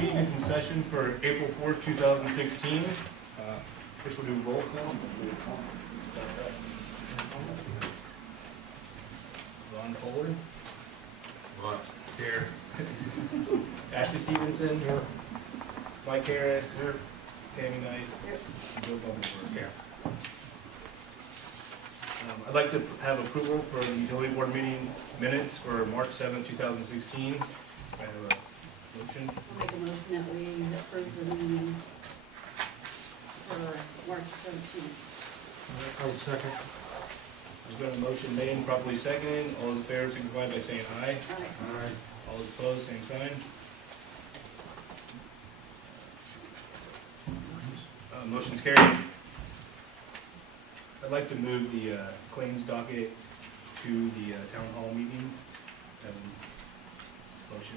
Meeting is in session for April 4th, 2016. First we'll do roll call. Ron Kohler. What? Here. Ashley Stevenson. Here. Mike Harris. Here. Tammy Nice. Here. Bill Bumblebird. Here. I'd like to have approval for the utility board meeting minutes for March 7th, 2016. I have a motion. I'll make a motion that we approve the meeting for March 17th. I would second. There's been a motion made and properly seconded. All those in favor signify by saying aye. Aye. All those opposed, same sign. Motion's carried. I'd like to move the claims docket to the town hall meeting. Motion.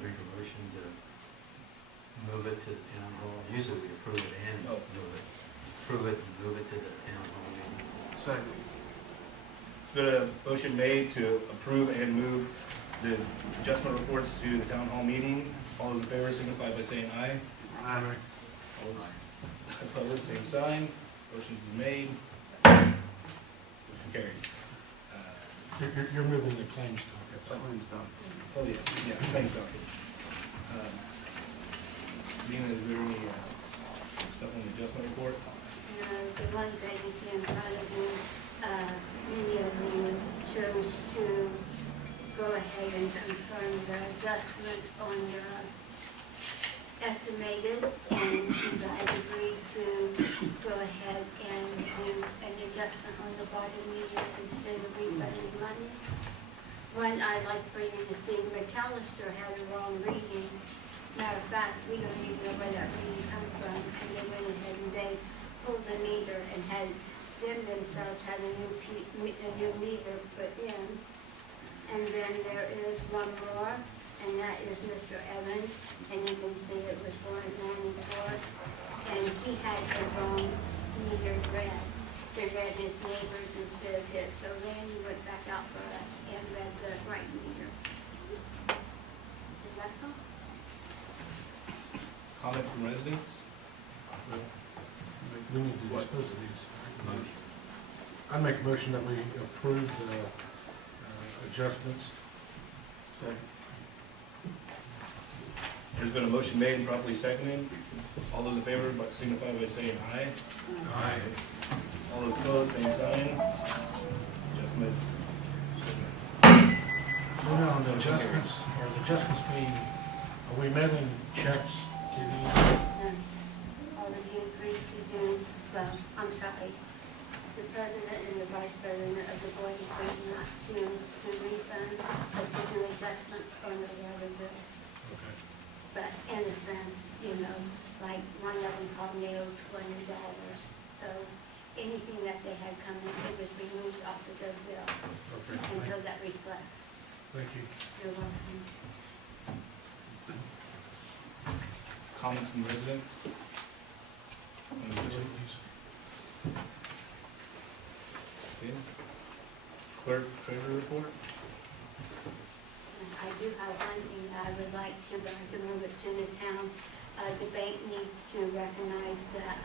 Make a motion to move it to the town hall. Usually we approve it and move it. Approve it and move it to the town hall meeting. Second. There's been a motion made to approve and move the adjustment reports to the town hall meeting. All those in favor signify by saying aye. Aye. All those opposed, same sign. Motion's been made. Motion carries. You're moving the claims docket. Oh, yeah, claims docket. Dina, is there any stuff on the adjustment report? The ones that you see in front of you, many of you chose to go ahead and confirm the adjustments on the estimated, and you guys agreed to go ahead and do an adjustment on the bottom meters instead of refunding money. One I'd like for you to see, McAllister had a wrong reading. Matter of fact, we don't even know where that reading come from, and they went ahead and they pulled the meter and had themselves had a new meter put in. And then there is one more, and that is Mr. Evans, and you can see it was 494, and he had the wrong meter read. They read his neighbors instead of his, so then he went back out for us and read the right meter. And that's all. Comments from residents? We need to dispose of these. I'd make a motion that we approve the adjustments. Second. There's been a motion made and properly seconded. All those in favor signify by saying aye. Aye. All those opposed, same sign. Adjustment. On the adjustments, are the adjustments being, are we mailing checks to these? All of you agreed to do, well, I'm sorry, the president and the vice president of the board agreed not to refund, but to do adjustments on the other bills. Okay. But in a sense, you know, like one of them called me owed $20. So anything that they had come in, it was removed off of their bill Okay. until that reflects. Thank you. You're welcome. Comments from residents? On the budget? Okay. Clerk, treasurer report? I do have one thing that I would like to move it to the town. The bank needs to recognize that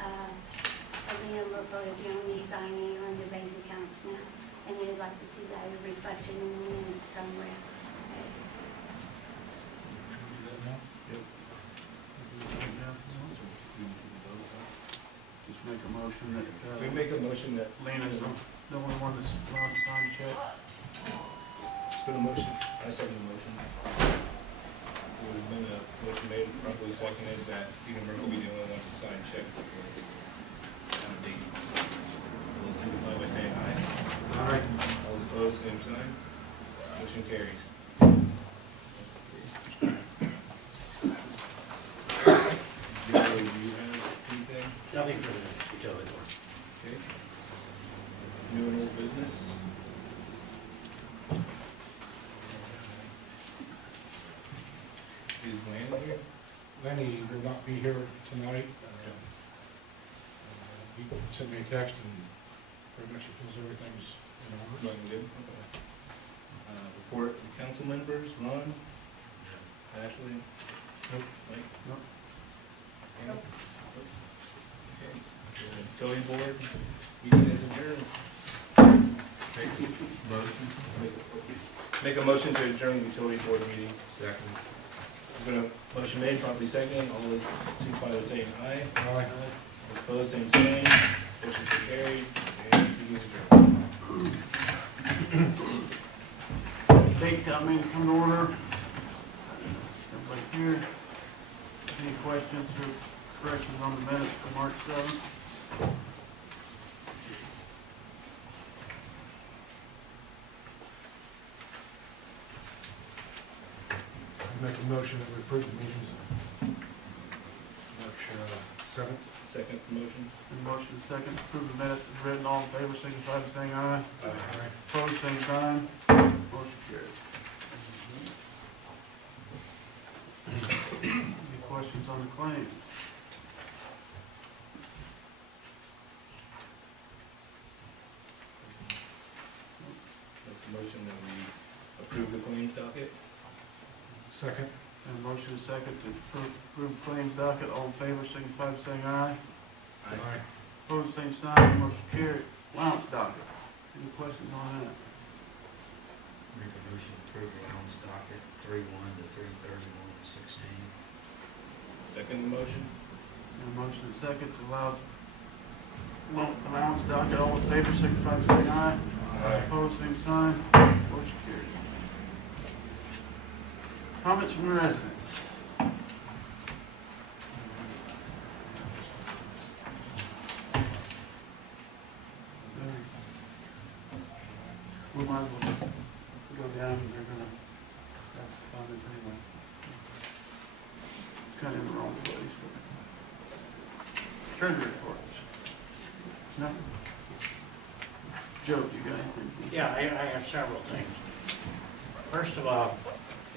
Alina Murphy is the only signing on the bank accounts now, and they'd like to see that reflected in the minutes somewhere. Just make a motion that, We make a motion that Lena's the only one that's allowed to sign a check. There's been a motion, I second the motion. There's been a motion made and properly seconded that Dina Merkel be the only one to sign checks for date. All those signify by saying aye. Aye. All those opposed, same sign. Motion carries. Joe, do you have anything? Nothing for the utility board. Okay. New and old business? Is Lana here? Lenny will not be here tonight. He sent me a text and pretty much feels everything's in order. Going good? Okay. Report of council members, Ron, Ashley, Nope. Okay. The utility board meeting is adjourned. Make a motion to adjourn the utility board meeting. Second. There's been a motion made, properly second. All those signify by saying aye. Aye. Opposed, same sign. Motion's been carried, and meeting is adjourned. Dayton Town Meeting come to order. Everybody here? Any questions or corrections on the minutes for March 7th? I make a motion that we approve the meetings of March 7th. Second motion. Motion is second, approve the minutes as written, all in favor, signify by saying aye. Aye. Opposed, same sign. Motion carries. Any questions on the claims? That's a motion that we approve the claims docket. Second. And motion is second to approve claims docket, all in favor, signify by saying aye. Aye. Opposed, same sign, motion carried. Allowance docket, any questions on that? Make a motion to approve the allowance docket 3/1 to 3/31 to 16. Second motion. And motion is second to allow allowance docket, all in favor, signify by saying aye. Aye. Opposed, same sign, motion carried. Comments from residents? We might as well go down, and they're gonna have comments anyway. It's kind of in the wrong place, but. Treasury reports. No? Joe, you got anything? Yeah, I have several things. First of all,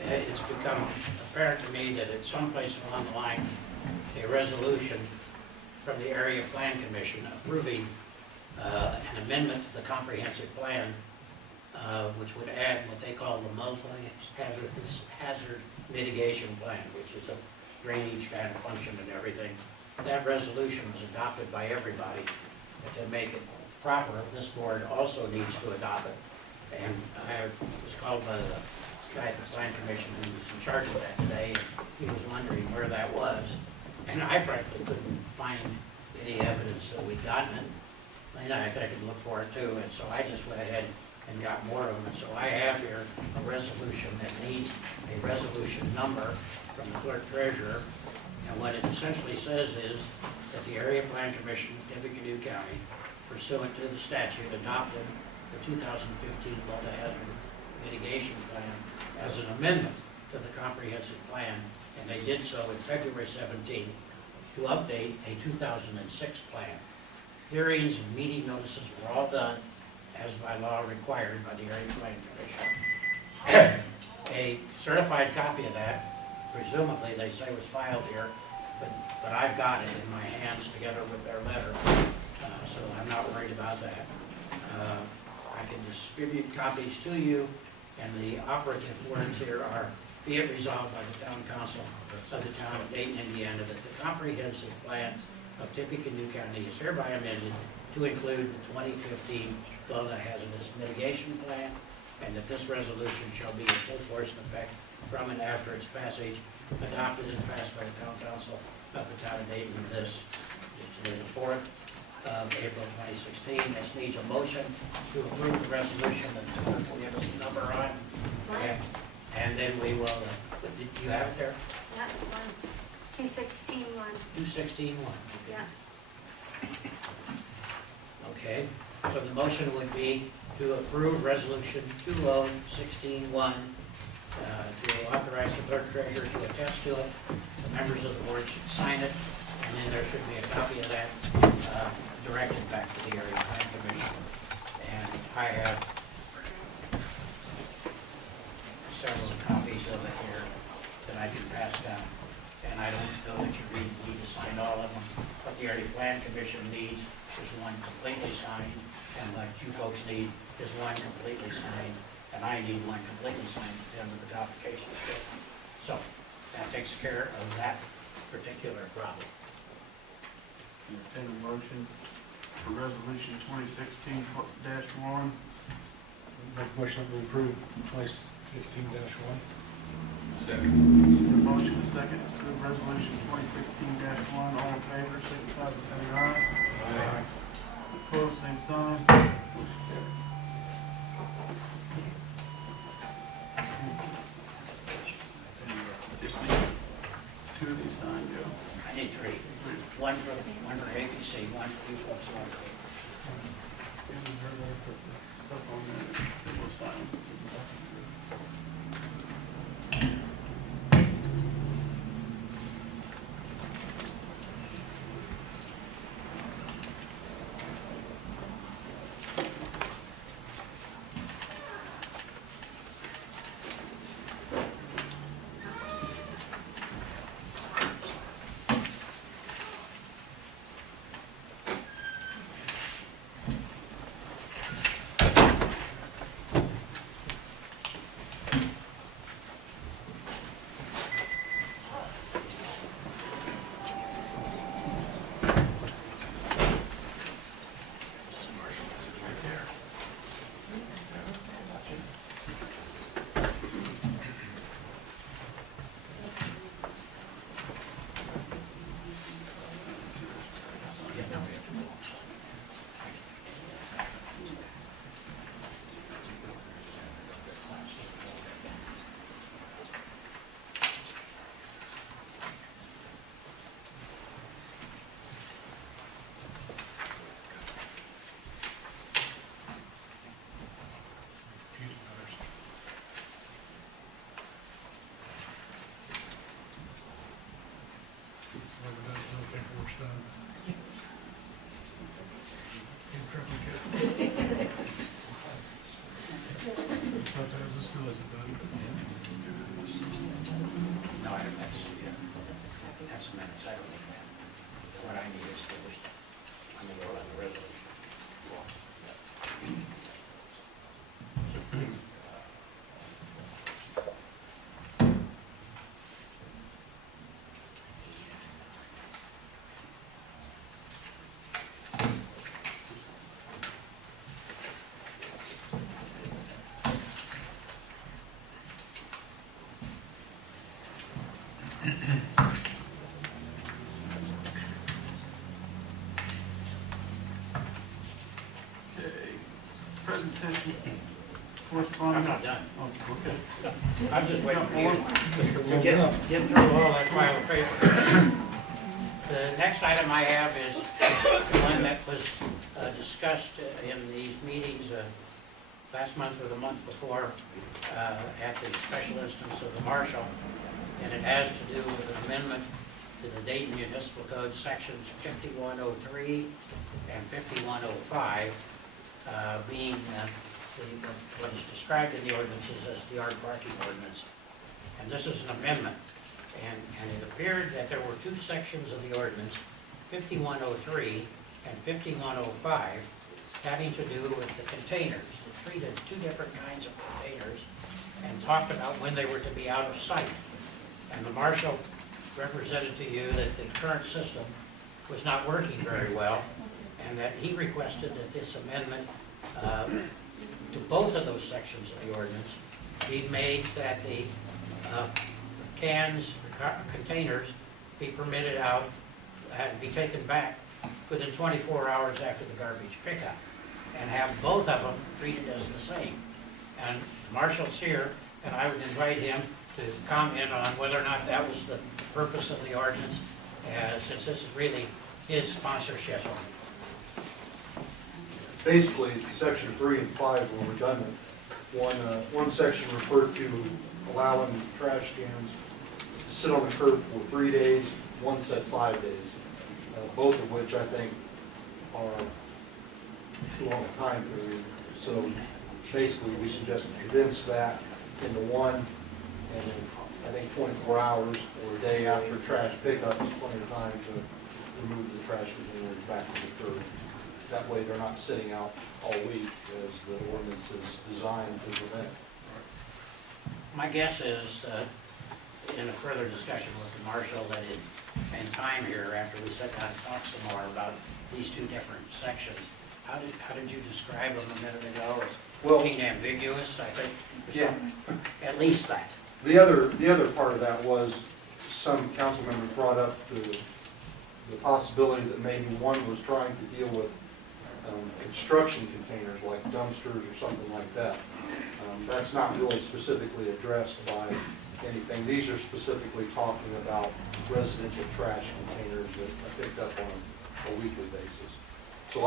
it's become apparent to me that at some place along the line, a resolution from the Area Plan Commission approving an amendment to the comprehensive plan, which would add what they call the multi-hazard mitigation plan, which is a drainage kind of function and everything. That resolution was adopted by everybody, but to make it proper, this board also needs to adopt it. And I was called by the guy at the Plan Commission who was in charge of that today, and he was wondering where that was. And I frankly couldn't find any evidence that we'd gotten it. And I could look for it too, and so I just went ahead and got more of them. And so I have here a resolution that needs a resolution number from the clerk treasurer. And what it essentially says is that the Area Plan Commission of Tippecanoe County, pursuant to the statute, adopted the 2015 multi-hazard mitigation plan as an amendment to the comprehensive plan, and they did so in February 17 to update a 2006 plan. Hearings and meeting notices were all done as by law required by the Area Plan Commission. A certified copy of that, presumably they say was filed here, but I've got it in my hands together with their letter, so I'm not worried about that. I can distribute copies to you, and the operative words here are, be it resolved by the Town Council of the Town of Dayton, Indiana, that the comprehensive plan of Tippecanoe County is hereby amended to include the 2015 multi-hazardous mitigation plan, and that this resolution shall be in full force and effect from and after its passage, adopted and passed by the Town Council of the Town of Dayton, and this is today the 4th of April 2016. This needs a motion to approve the resolution that the clerk will give us a number on. And then we will, do you have it there? Yeah, 216-1, 216-1. yeah. Okay, so the motion would be to approve resolution 2016-1, to authorize the clerk treasurer to attest to it. The members of the board should sign it, and then there should be a copy of that directed back to the Area Plan Commission. And I have several copies of it here that I can pass down. And I don't know that you really need to sign all of them. What the Area Plan Commission needs is one completely signed, and what you folks need is one completely signed, and I need one completely signed at the end of the application. So that takes care of that particular problem. Entertain a motion for resolution 2016-1. Make a motion that we approve 2016-1. Second. Motion and second to approve resolution 2016-1. All in favor, signify by saying aye. Aye. Opposed, same sign. Motion carried. Just need two of these signed, Joe. I need three. One for vacancy, one for each one's one. Stuff on there. It was signed. Paperwork's done. In triplicate. Sometimes it still isn't done. No, that's a minutes, I don't need that. What I need is just, I'm gonna go on the resolution. Okay. Presentation. I'm Correspondence. not done. Oh, okay. I'm just waiting for you to get through all that pile of paper. The next item I have is one that was discussed in these meetings last month or the month before at the special instance of the marshal, and it has to do with an amendment to the Dayton Municipal Code sections 5103 and 5105, being what is described in the ordinances as the yard parking ordinance. And this is an amendment. And it appeared that there were two sections of the ordinance, 5103 and 5105, having to do with the containers. It treated two different kinds of containers and talked about when they were to be out of sight. And the marshal represented to you that the current system was not working very well, and that he requested that this amendment to both of those sections of the ordinance be made, that the cans, containers be permitted out and be taken back within 24 hours after the garbage pickup, and have both of them treated as the same. And the marshal's here, and I would invite him to comment on whether or not that was the purpose of the ordinance, since this is really his sponsorship. Basically, section 3 and 5 were redundant. One section referred to allowing trash cans to sit on the curb for 3 days, one said 5 days, both of which I think are too long a time period. So basically, we suggest to condense that into one, and then I think 24 hours or a day after trash pickup is plenty of time to remove the trash containers back to the curb. That way they're not sitting out all week as the ordinance is designed to prevent. My guess is in a further discussion with the marshal that in time here, after we sit down and talk some more about these two different sections, how did you describe them a minute ago? Well, Being ambiguous, I think, or yeah. something? At least that. The other part of that was some council members brought up the possibility that maybe one was trying to deal with construction containers like dumpsters or something like that. That's not really specifically addressed by anything. These are specifically talking about residential trash containers that are picked up on a weekly basis. So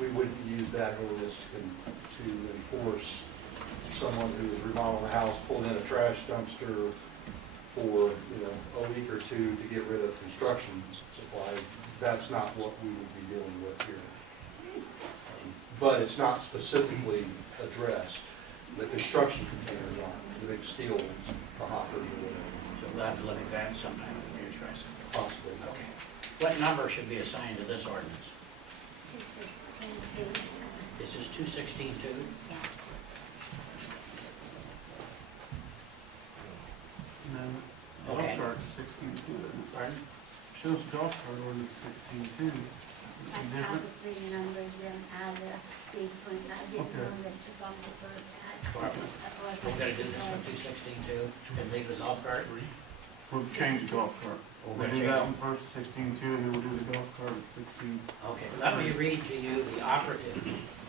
we wouldn't use that ordinance to enforce someone who is remodeling a house, pulled in a trash dumpster for, a week or two to get rid of construction supplies. That's not what we would be dealing with here. But it's not specifically addressed. The construction containers aren't, the big steel ones, the hoppers or whatever. So we'll have to look at that sometime in the future, I suppose. Possibly. Okay. What number should be assigned to this ordinance? 216.2. This is 216.2? Yeah. No, golf Okay. cart's 16.2. Pardon? Shows golf cart ordinance 16.2. I probably numbers them out of sequence. I didn't Okay. know Mr. Bumblebird had. We're gonna do this one 216.2 and leave the golf cart? We'll change the golf cart. We're We'll gonna do change that it. one first, 16.2, and then we'll do the golf cart at 16. Okay, let me read to you the operative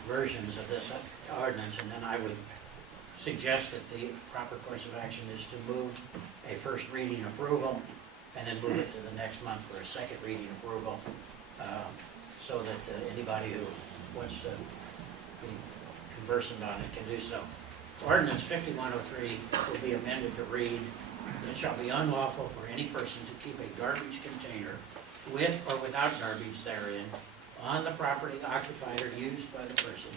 versions of this ordinance, and then I would suggest that the proper course of action is to move a first reading approval, and then move it to the next month for a second reading approval, so that anybody who wants to be conversant on it can do so. Ordinance 5103 will be amended to read, "It shall be unlawful for any person to keep a garbage container with or without garbage therein on the property occupied or used by the person,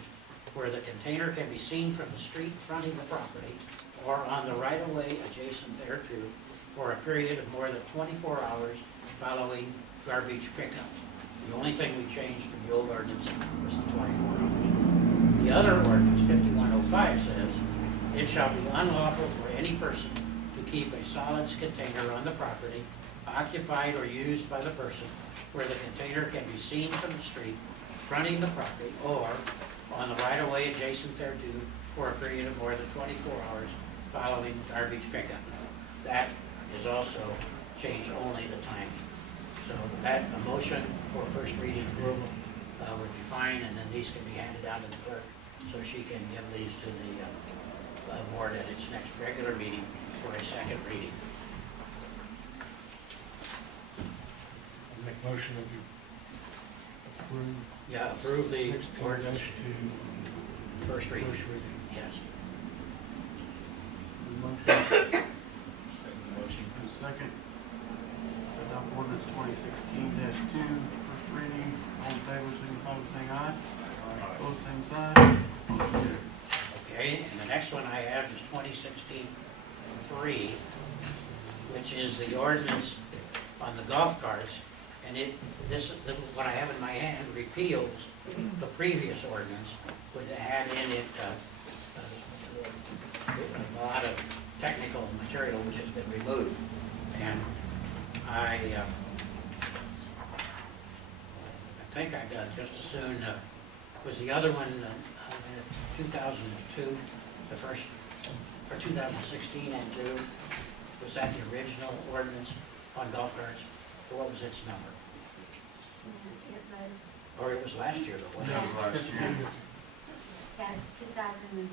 where the container can be seen from the street fronting the property or on the right-of-way adjacent thereto for a period of more than 24 hours following garbage pickup." The only thing we changed from the old ordinance was the 24 hours. The other ordinance, 5105, says, "It shall be unlawful for any person to keep a solids container on the property occupied or used by the person where the container can be seen from the street fronting the property or on the right-of-way adjacent thereto for a period of more than 24 hours following garbage pickup." That is also changed only the timing. So that, a motion for first reading approval would be fine, and then these can be handed down to the clerk so she can give these to the board at its next regular meeting for a second reading. I make motion that we approve Yeah, approve the 16-2 ordinance first reading. first reading. Yes. Motion, Second motion. and second. Adopt ordinance 2016-2, first reading. All in favor, signify by saying aye. Opposed, same sign. Motion carried. Okay, and the next one I have is 2016-3, which is the ordinance on the golf carts. And what I have in my hand repeals the previous ordinance, which had in it a lot of technical material which has been removed. And I think I've done just as soon, was the other one 2002, the first, or 2016 and 2, was that the original ordinance on golf carts? Or what was its number? It was, Or it was last year, but wasn't it? last year. that's 2015.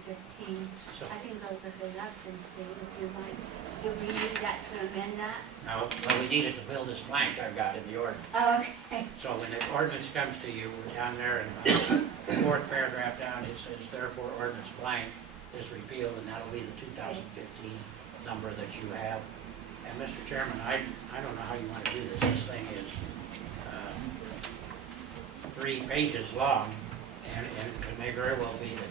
So, I can go look it up and see if you want. Do we need that to amend that? no, well, we needed to fill this blank I've got in the ordinance. Oh, okay. So when the ordinance comes to you, we're down there in the fourth paragraph down, it says, "Therefore ordinance blank is repealed," and that'll be the 2015 number that you have. And Mr. Chairman, I don't know how you want to do this. This thing is 3 pages long, and it may very well be that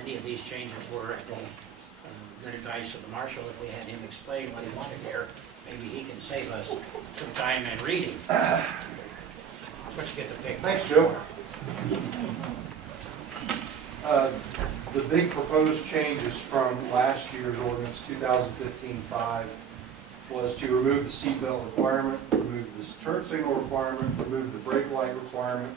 many of these changes were at the good advice of the marshal. If we had him explain what he wanted here, maybe he can save us some time in reading. What you get to pick. Thanks, Joe. The big proposed changes from last year's ordinance, 2015-5, was to remove the seatbelt requirement, remove the turn signal requirement, remove the brake light requirement,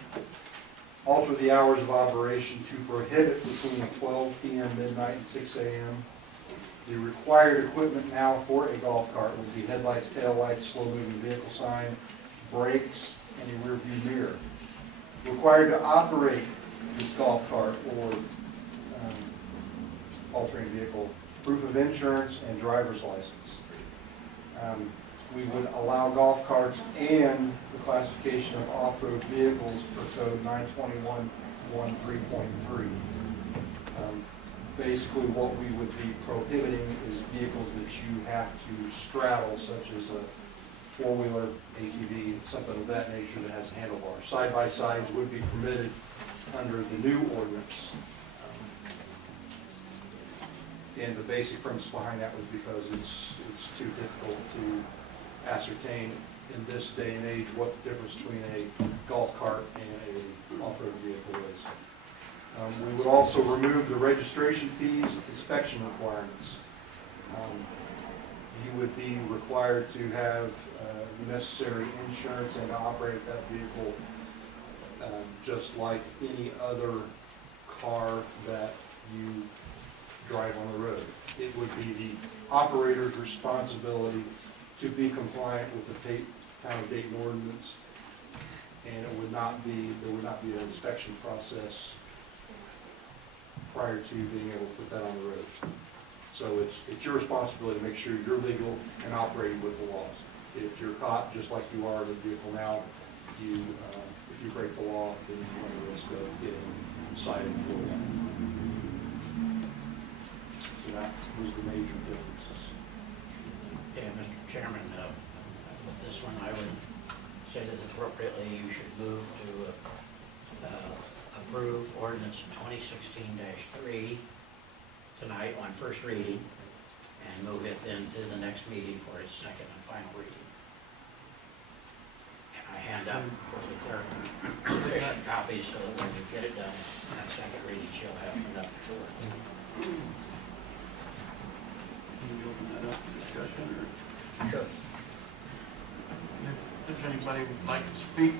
alter the hours of operation to prohibit between 12 p.m. midnight and 6 a.m. The required equipment now for a golf cart would be headlights, taillights, slow-moving vehicle sign, brakes, and a rear view mirror. Required to operate this golf cart or all-terrain vehicle, proof of insurance, and driver's license. We would allow golf carts and the classification of off-road vehicles per code 921.13.3. Basically, what we would be prohibiting is vehicles that you have to straddle, such as a four-wheeler, ATV, something of that nature that has handlebars. Side-by-sides would be permitted under the new ordinance. And the basic premise behind that was because it's too difficult to ascertain in this day and age what the difference between a golf cart and a off-road vehicle is. We would also remove the registration fees, inspection requirements. You would be required to have necessary insurance and to operate that vehicle just like any other car that you drive on the road. It would be the operator's responsibility to be compliant with the Town of Dayton ordinance, and there would not be an inspection process prior to being able to put that on the road. So it's your responsibility to make sure you're legal and operating with the laws. If you're caught, just like you are in the vehicle now, if you break the law, then you run the risk of getting cited for that. So that was the major differences. Yeah, Mr. Chairman, with this one, I would say that appropriately you should move to approve ordinance 2016-3 tonight on first reading and move it then to the next meeting for its second and final reading. And I hand out for the clerk sufficient copies so that when you get it done, that second reading, she'll have enough for it. Can we open that up for discussion, or Sure. if there's anybody who'd like to speak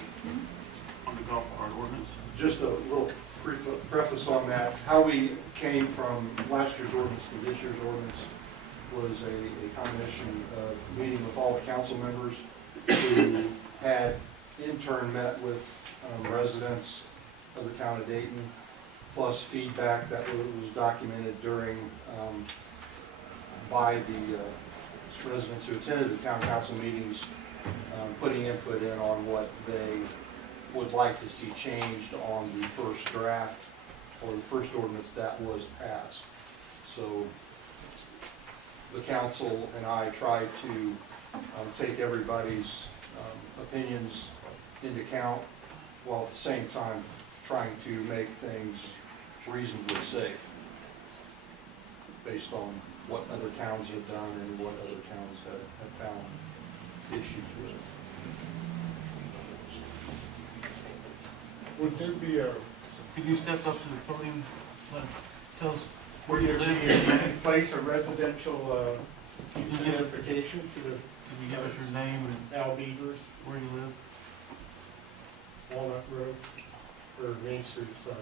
on the golf cart ordinance? Just a little preface on that. How we came from last year's ordinance to this year's ordinance was a combination of meeting with all the council members who had in turn met with residents of the town of Dayton, plus feedback that was documented during by the residents who attended the town council meetings, putting input in on what they would like to see changed on the first draft or the first ordinance that was passed. So the council and I tried to take everybody's opinions into account, while at the same time trying to make things reasonably safe based on what other towns have done and what other towns have found issues with. Would there be a, Could you step up to the podium, tell us where would you there live? be in place a residential identification to the Can you give us your name and Al Beavers, where you live? Walnut Road, or Main Street, sorry.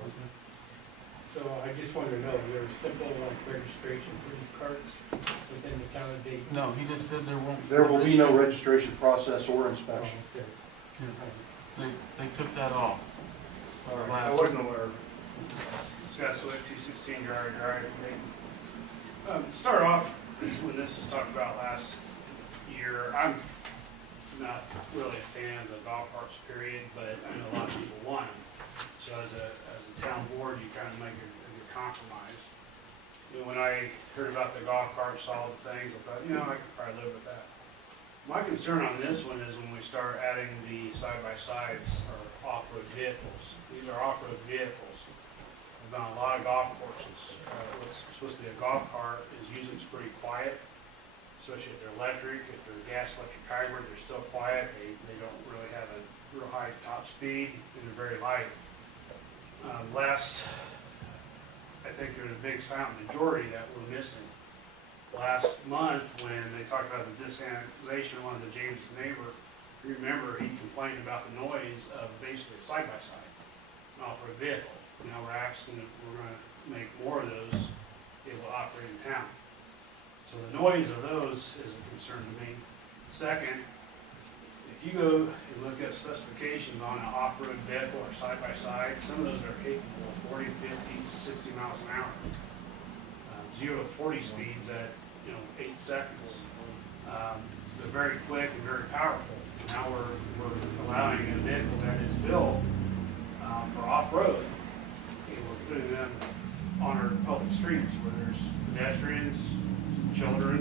So I just wanted to know, is there a simple like registration for these carts within the town of Dayton? No, he just said there won't. There will be no registration process or inspection. Oh, okay. They took that off. All right, I wasn't aware. Scott Swift, 216 Dry Drive. Start off, when this was talked about last year, I'm not really a fan of the golf carts, period, but I know a lot of people want them. So as a town board, you kind of make a good compromise. You know, when I heard about the golf cart, saw the things, I thought, I could probably live with that. My concern on this one is when we start adding the side-by-sides or off-road vehicles. These are off-road vehicles. I've done a lot of golf courses. What's supposed to be a golf cart is usually it's pretty quiet, especially if they're electric. If they're gas electric hybrid, they're still quiet. They don't really have a real high top speed, and they're very light. Last I think there's a big silent majority that we're missing. Last month, when they talked about the Dis Annexation, one of the James' neighbor, if you remember, he complained about the noise of basically side-by-side, an off-road vehicle. Now we're asking if we're gonna make more of those able to operate in town. So the noise of those is a concern to me. Second, if you go and look at specifications on an off-road vehicle or side-by-side, some of those are capable of 40, 50, 60 miles an hour. 0 to 40 speeds at, 8 seconds. They're very quick and very powerful. Now we're allowing a vehicle that is built for off-road, and we're putting them on our public streets where there's pedestrians, children.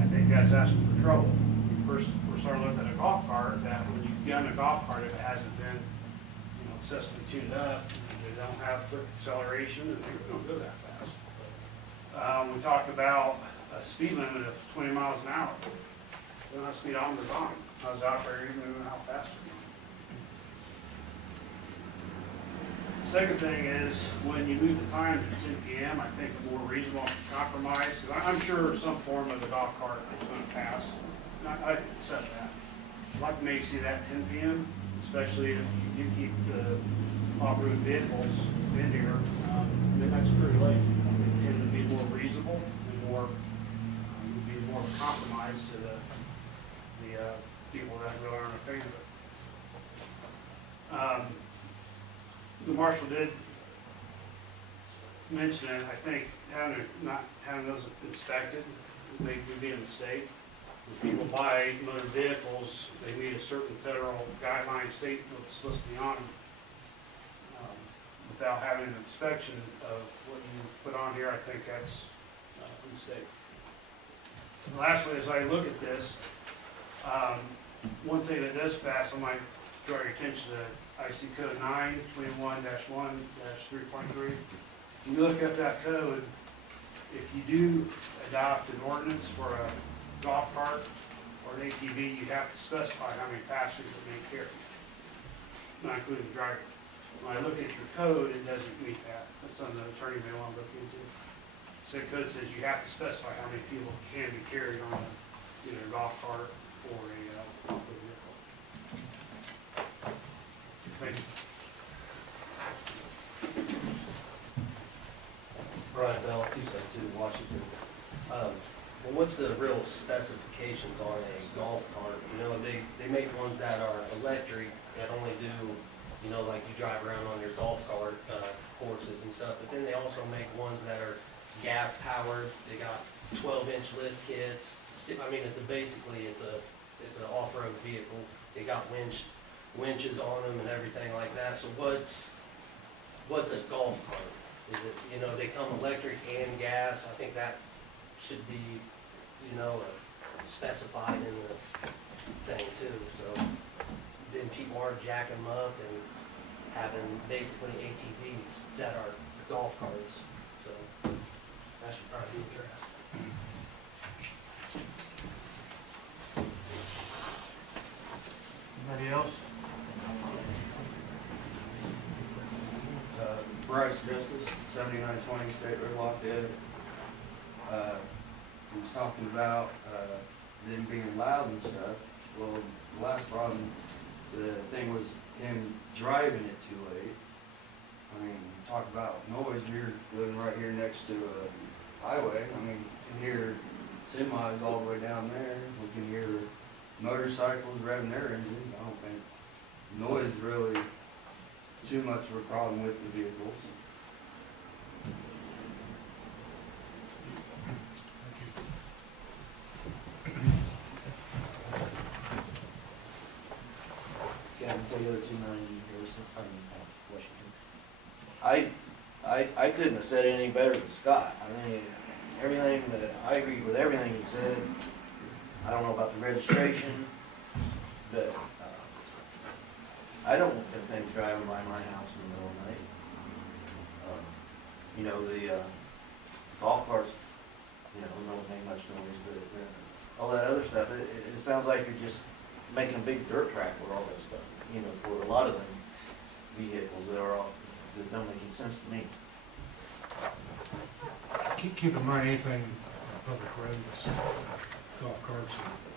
I think that's asking for trouble. First, we're starting to look at a golf cart, that when you get on a golf cart, if it hasn't been, excessively tuned up, they don't have quick acceleration, and they don't go that fast. We talked about a speed limit of 20 miles an hour. We don't have speedometers on. How's the operator even know how fast they're going? The second thing is, when you move the time to 10 p.m., I think a more reasonable compromise, because I'm sure some form of the golf cart is going to pass. I accept that. I'd like to maybe see that 10 p.m., especially if you do keep the off-road vehicles in here. Then that's pretty late. They tend to be more reasonable and would be more of a compromise to the people that really aren't a fan of it. The marshal did mention it. I think not having those inspected would be a mistake. When people buy motor vehicles, they meet a certain federal guideline state what's supposed to be on them. Without having an inspection of what you put on here, I think that's a mistake. And lastly, as I look at this, one thing that does pass, I might draw your attention to IC code 921-1-3.3. When you look at that code, if you do adopt an ordinance for a golf cart or an ATV, you have to specify how many passengers it may carry, not including the driver. When I look at your code, it doesn't meet that. That's something the attorney may want to look into. So code says you have to specify how many people can be carried on either a golf cart or a off-road vehicle. Thank you. Brian Bell, 272 Washington. Well, what's the real specifications on a golf cart? They make ones that are electric that only do, like you drive around on your golf cart courses and stuff, but then they also make ones that are gas powered. They got 12-inch lift kits. I mean, it's an off-road vehicle. They got winches on them and everything like that. So what's a golf cart? Is it, they come electric and gas? I think that should be, specified in the thing too. So then people aren't jacking them up and having basically ATVs that are golf carts. So that should probably be addressed. Anybody else? Bryce Justice, 7920 State Road, Lafayette. He was talking about them being loud and stuff. Well, the last problem, the thing was him driving it too late. I mean, talk about noise, you're living right here next to a highway. I mean, you can hear semis all the way down there. We can hear motorcycles revving their engines. I don't think noise is really too much of a problem with the vehicles. I couldn't have said it any better than Scott. I mean, everything that, I agreed with everything he said. I don't know about the registration, but I don't want them things driving by my house in the middle of the night. The golf carts, don't make much noise, but all that other stuff, it sounds like you're just making a big dirt track with all that stuff, for a lot of them vehicles that don't make any sense to me. keep in mind anything on public roads, golf carts,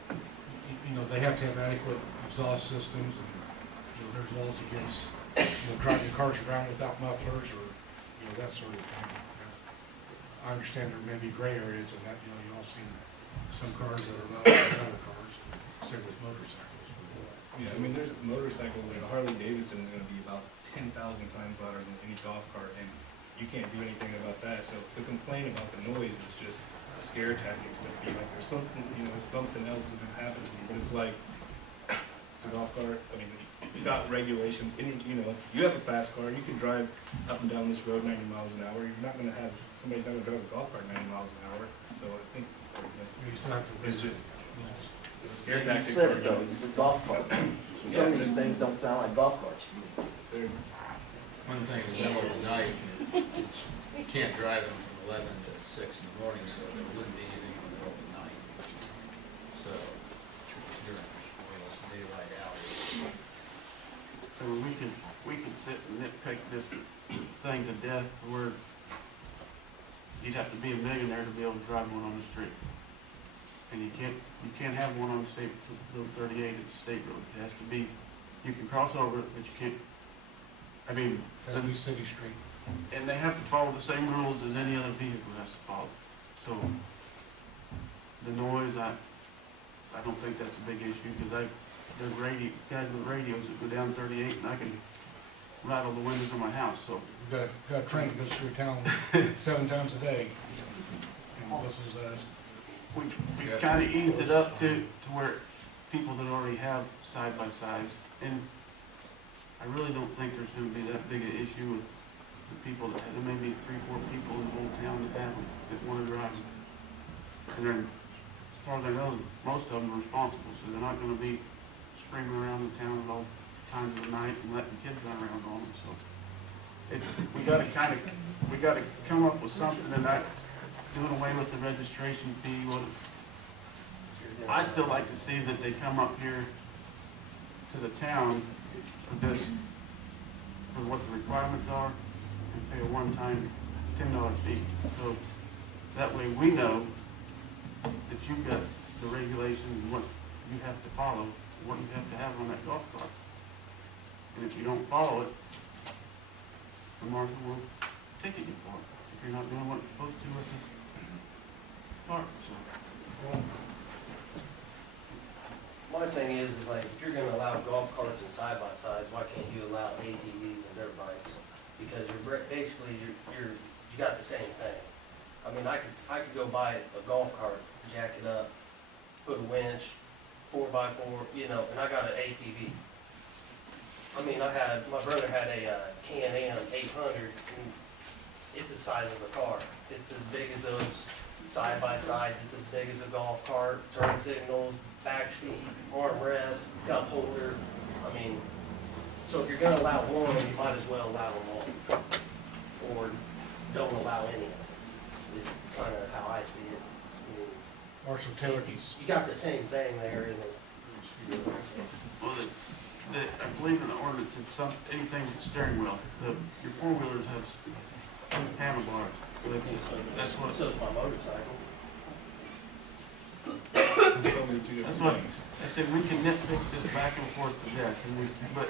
you know, they have to have adequate exhaust systems, and, you know, there's laws against, you know, driving cars around without mufflers, or, you know, that sort of thing. I understand there may be gray areas in that, you know, you all seen some cars that are allowed in other cars, same with motorcycles. Yeah, I mean, there's motorcycles, like a Harley Davidson is gonna be about 10,000 times louder than any golf cart, and you can't do anything about that. So the complaint about the noise is just a scare tactics to be like, there's something, you know, something else has been happening, but it's like, it's a golf cart, I mean, it's got regulations, any, you know, you have a fast car, you can drive up and down this road 90 miles an hour, you're not gonna have, somebody's not gonna drive a golf cart 90 miles an hour, so I think You still have to. it's just, it's a scare You tactic. said it though, it's a golf cart. Some of these things don't sound like golf carts. They're- One thing is middle of the night, you can't drive them from 11 to 6 in the morning, so there wouldn't be anything in the middle of the night. So, during daylight hours. So we could sit and nitpick this thing to death where you'd have to be a millionaire to be able to drive one on the street. And you can't have one on the state, Road 38, it's a state road. It has to be, you can cross over it, but you can't, I mean, Has to be city street. and they have to follow the same rules as any other vehicle has to follow. So, the noise, I don't think that's a big issue, because there's guys with radios that go down 38, and I can rattle the windows of my house, so. We've got a train that goes through town 7 times a day, and this is, We kinda eased it up to where people that already have side-by-sides, and I really don't think there's gonna be that big an issue with the people that, there may be 3, 4 people in the whole town that have them, that wanna drive them. And then, as far as I know, most of them are responsible, so they're not gonna be screaming around the town at all times of the night and letting kids run around on them, so. We gotta come up with something, and not doing away with the registration fee. I still like to see that they come up here to the town for this, for what the requirements are, and pay a one-time $10 fee. So that way we know that you've got the regulations and what you have to follow, what you have to have on that golf cart. And if you don't follow it, the marshal will ticket you for it, if you're not doing what you're supposed to with the cart, so. My thing is like, if you're gonna allow golf carts and side-by-sides, why can't you allow ATVs and dirt bikes? Because basically, you got the same thing. I mean, I could go buy a golf cart, jack it up, put a winch, 4x4, you know, and I got an ATV. I mean, my brother had a Can-Am 800, and it's the size of a car. It's as big as those side-by-sides, it's as big as a golf cart, turn signals, back seat, armrest, cup holder. I mean, so if you're gonna allow one, you might as well allow them all. Or don't allow any of them, is kind of how I see it. I mean, Marshall Taylor, you got the same thing there in this. Well, I believe in the ordinance, it's anything with steering wheel, your four-wheelers have handlebars, so that's what, So is my motorcycle. Totally two that's different what, things. I said, we can nitpick this back and forth to death, but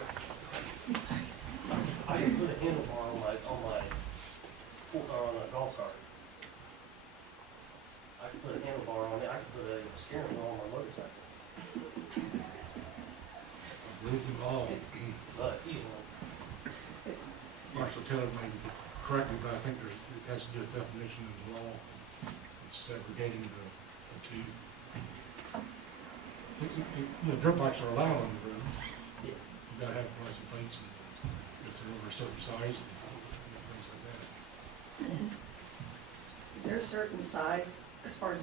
I can put a handlebar on a golf cart. I can put a handlebar on it, I can put a steering wheel on my motorcycle. I believe the law, But either one. Marshall Taylor may correct me, but I think it has to do with definition of the law, of segregating the two. You know, dirt bikes are allowed on the road. Yeah. You gotta have license plates, and if they're over a certain size, and things like that. Is there a certain size, as far as,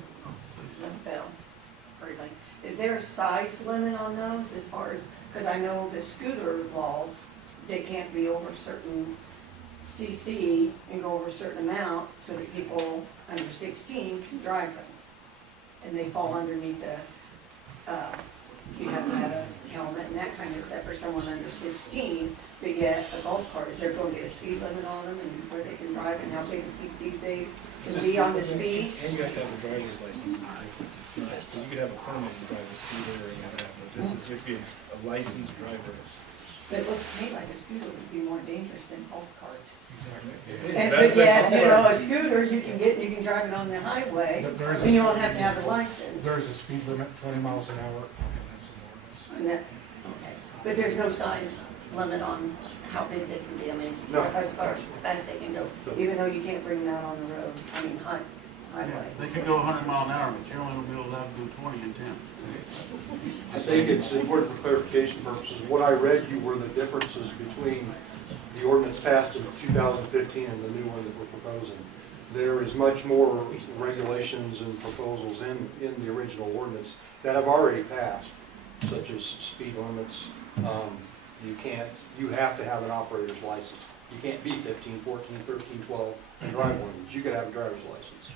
is there a size limit on those as far as, because I know the scooter laws, they can't be over a certain CC and go over a certain amount so that people under 16 can drive them. And they fall underneath the, you have to have a helmet and that kind of stuff for someone under 16, to get a golf cart? Is there going to be a speed limit on them and where they can drive and how big a CCs they can be on the speed? And you have to have a driver's license. So you could have a permit to drive a scooter or you have, but this is, you have to be a licensed driver. But it looks to me like a scooter would be more dangerous than a golf cart. Exactly. And, but yet, you know, a scooter, you can drive it on the highway, There is and you a, don't have to have a license. there is a speed limit, 20 miles an hour, and that's an ordinance. And that, okay, but there's no size limit on how big they can be, I mean, No. as far as fast they can go, even though you can't bring them out on the road, I mean, highway. They could go 100 mile an hour, but you're only gonna be able to have to do 20 and 10. I think it's important for clarification purposes. What I read you were the differences between the ordinance passed in 2015 and the new one that we're proposing. There is much more regulations and proposals in the original ordinance that have already passed, such as speed limits. You have to have an operator's license. You can't be 15, 14, 13, 12 and drive one. You could have a driver's license.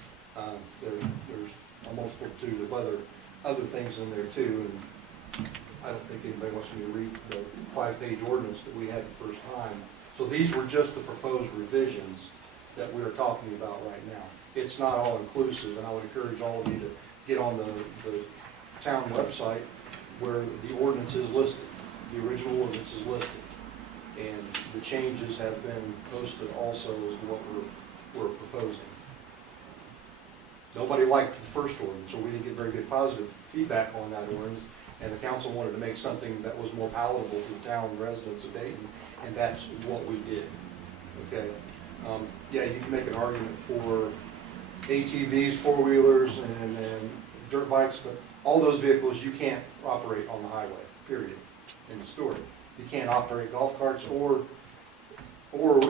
There's a multitude of other things in there too, and I don't think anybody wants me to read the 5-page ordinance that we had the first time. So these were just the proposed revisions that we are talking about right now. It's not all inclusive, and I would encourage all of you to get on the town website where the ordinance is listed. The original ordinance is listed. And the changes have been posted also as what we're proposing. Nobody liked the first ordinance, so we didn't get very good positive feedback on that ordinance, and the council wanted to make something that was more palatable to the town residents of Dayton, and that's what we did. Okay? Yeah, you can make an argument for ATVs, four-wheelers, and dirt bikes, but all those vehicles you can't operate on the highway, period, in the story. You can't operate golf carts or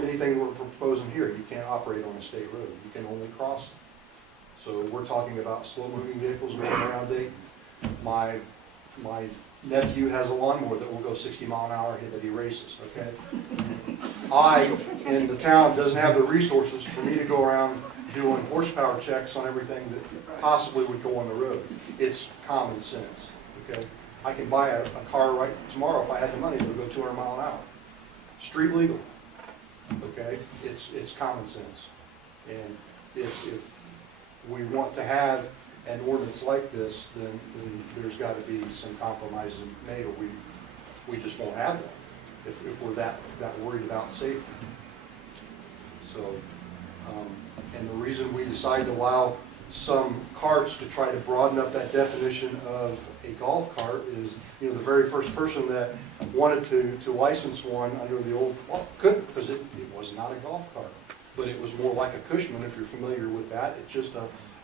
anything we're proposing here. You can't operate on a state road. You can only cross them. So we're talking about slow-moving vehicles going around Dayton. My nephew has a lawnmower that will go 60 mile an hour that he races, okay? I, in the town, doesn't have the resources for me to go around doing horsepower checks on everything that possibly would go on the road. It's common sense, okay? I can buy a car right tomorrow if I had the money that would go 200 mile an hour. Street legal, okay? It's common sense. And if we want to have an ordinance like this, then there's got to be some compromises made, or we just won't have that if we're that worried about safety. So, and the reason we decided to allow some carts to try to broaden up that definition of a golf cart is, the very first person that wanted to license one under the old, well, couldn't, because it was not a golf cart, but it was more like a Cushman, if you're familiar with that. It's just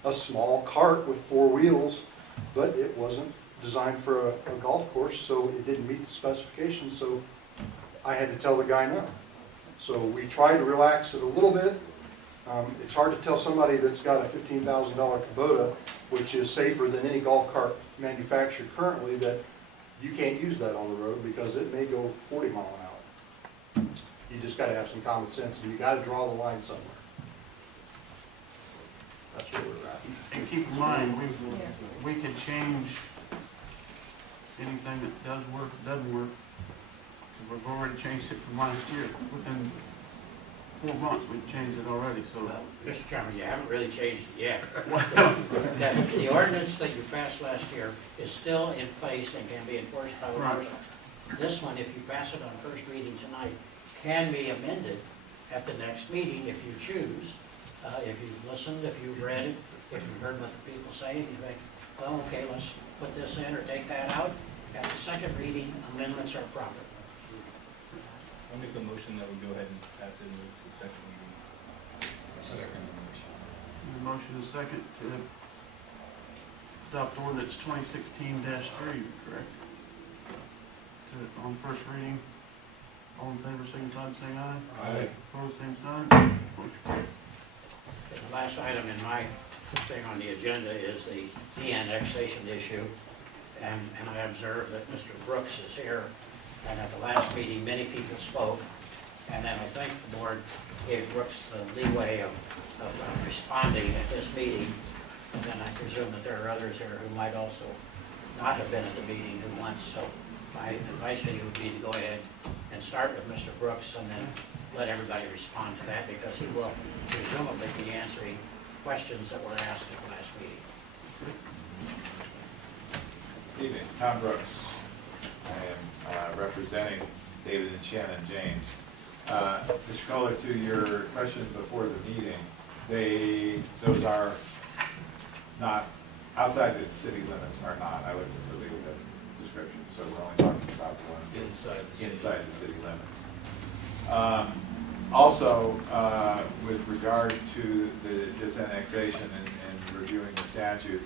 a small cart with 4 wheels, but it wasn't designed for a golf course, so it didn't meet the specifications, so I had to tell the guy no. So we tried to relax it a little bit. It's hard to tell somebody that's got a $15,000 Kubota, which is safer than any golf cart manufactured currently, that you can't use that on the road because it may go 40 mile an hour. You just got to have some common sense, and you got to draw the line somewhere. That's where we're at. And keep in mind, we could change anything that does work, doesn't work. We've already changed it from last year. Within 4 months, we've changed it already, so. Well, Mr. Chairman, you haven't really changed it yet. The ordinance that you passed last year is still in place and can be enforced by the Right. marshal. This one, if you pass it on first reading tonight, can be amended at the next meeting if you choose. If you've listened, if you've read it, if you've heard what the people say, and you think, well, okay, let's put this in or take that out. At the second reading, amendments are proper. I'll make a motion that we go ahead and pass it into the second reading. Second motion. The motion is second to adopt ordinance 2016-3, correct? On first reading. All in favor, signify by saying aye. Aye. Opposed, same sign. Motion carried. Okay, the last item in my thing on the agenda is the de-annexation issue. And I observe that Mr. Brooks is here, and at the last meeting, many people spoke. And then I think the board gave Brooks the leeway of responding at this meeting. And then I presume that there are others here who might also not have been at the meeting who want. So my advice to you would be to go ahead and start with Mr. Brooks and then let everybody respond to that, because he will presumably be answering questions that were asked at the last meeting. Evening, Tom Brooks. I am representing David and Shannon James. Mr. Kohler, to your questions before the meeting, those are not, outside the city limits are not. I looked at the legal description, so we're only talking about the ones inside the city limits. Also, with regard to the disannexation and reviewing the statute,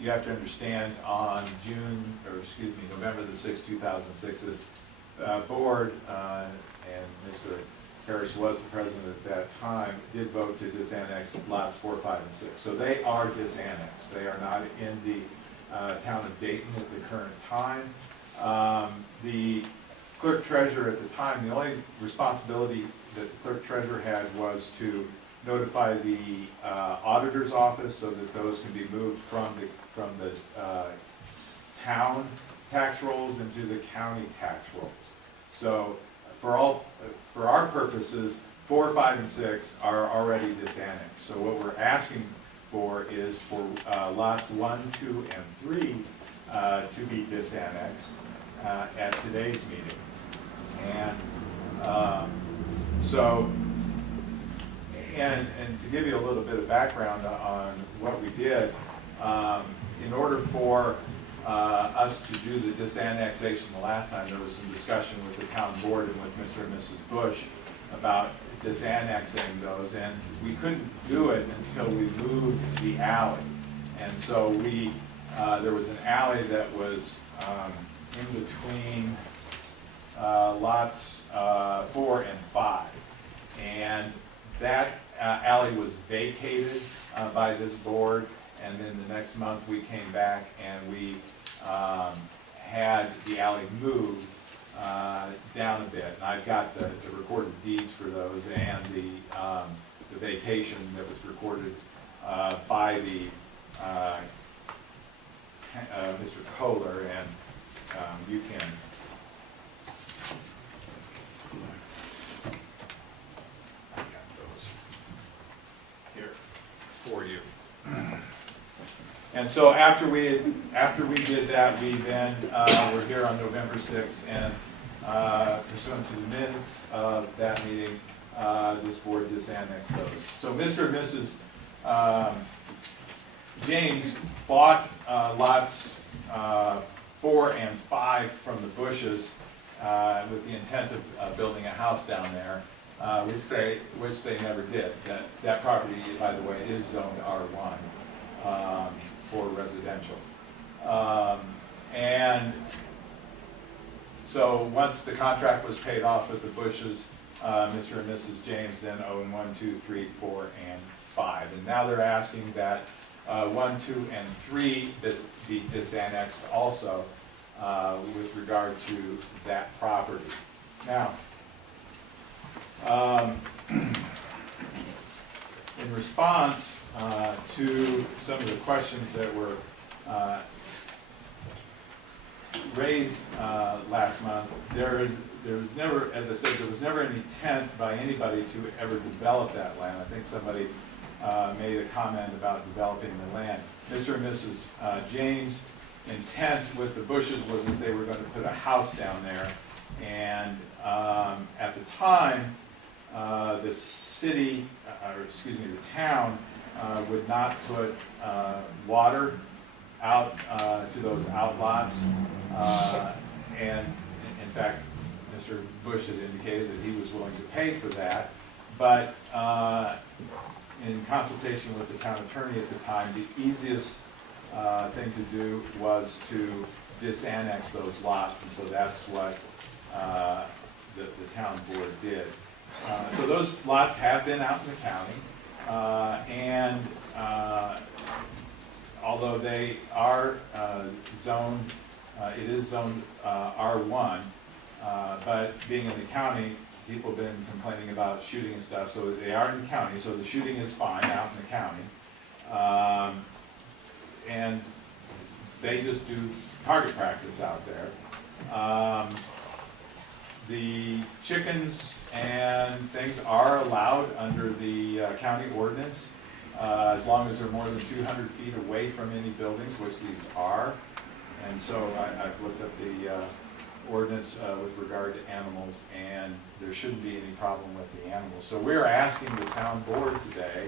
you have to understand on November the 6th, 2006, this board, and Mr. Harris was the president at that time, did vote to disannex lots 4, 5, and 6. So they are disannexed. They are not in the town of Dayton at the current time. The clerk treasurer at the time, the only responsibility that the clerk treasurer had was to notify the auditor's office so that those can be moved from the town tax rolls into the county tax rolls. So for our purposes, 4, 5, and 6 are already disannexed. So what we're asking for is for lots 1, 2, and 3 to be disannexed at today's meeting. And and to give you a little bit of background on what we did, in order for us to do the disannexation the last time, there was some discussion with the town board and with Mr. and Mrs. Bush about disannexing those, and we couldn't do it until we moved the alley. And so there was an alley that was in between lots 4 and 5, and that alley was vacated by this board, and then the next month we came back and we had the alley moved down a bit. And I've got the recorded deeds for those and the vacation that was recorded by the Mr. Kohler, and you can for you. And so after we did that, we then were here on November 6th, and pursuant to the minutes of that meeting, this board disannexed those. So Mr. and Mrs. James bought lots 4 and 5 from the Bushes with the intent of building a house down there. Which they never did. That property, by the way, is zoned R1 for residential. And so once the contract was paid off with the Bushes, Mr. and Mrs. James then own 1, 2, 3, 4, and 5. And now they're asking that 1, 2, and 3 be disannexed also with regard to that property. Now, in response to some of the questions that were raised last month, there was never, as I said, there was never an intent by anybody to ever develop that land. I think somebody made a comment about developing the land. Mr. and Mrs. James' intent with the Bushes was that they were going to put a house down there, and at the time, the city, the town would not put water out to those outlots, and in fact, Mr. Bush had indicated that he was willing to pay for that, but in consultation with the town attorney at the time, the easiest thing to do was to disannex those lots, and so that's what the town board did. So those lots have been out in the county, and although they are zoned, it is zoned R1, but being in the county, people have been complaining about shooting and stuff, so they are in the county, so the shooting is fine out in the county. And they just do target practice out there. The chickens and things are allowed under the county ordinance, as long as they're more than 200 feet away from any buildings, which these are. And so I've looked up the ordinance with regard to animals, and there shouldn't be any problem with the animals. So we're asking the town board today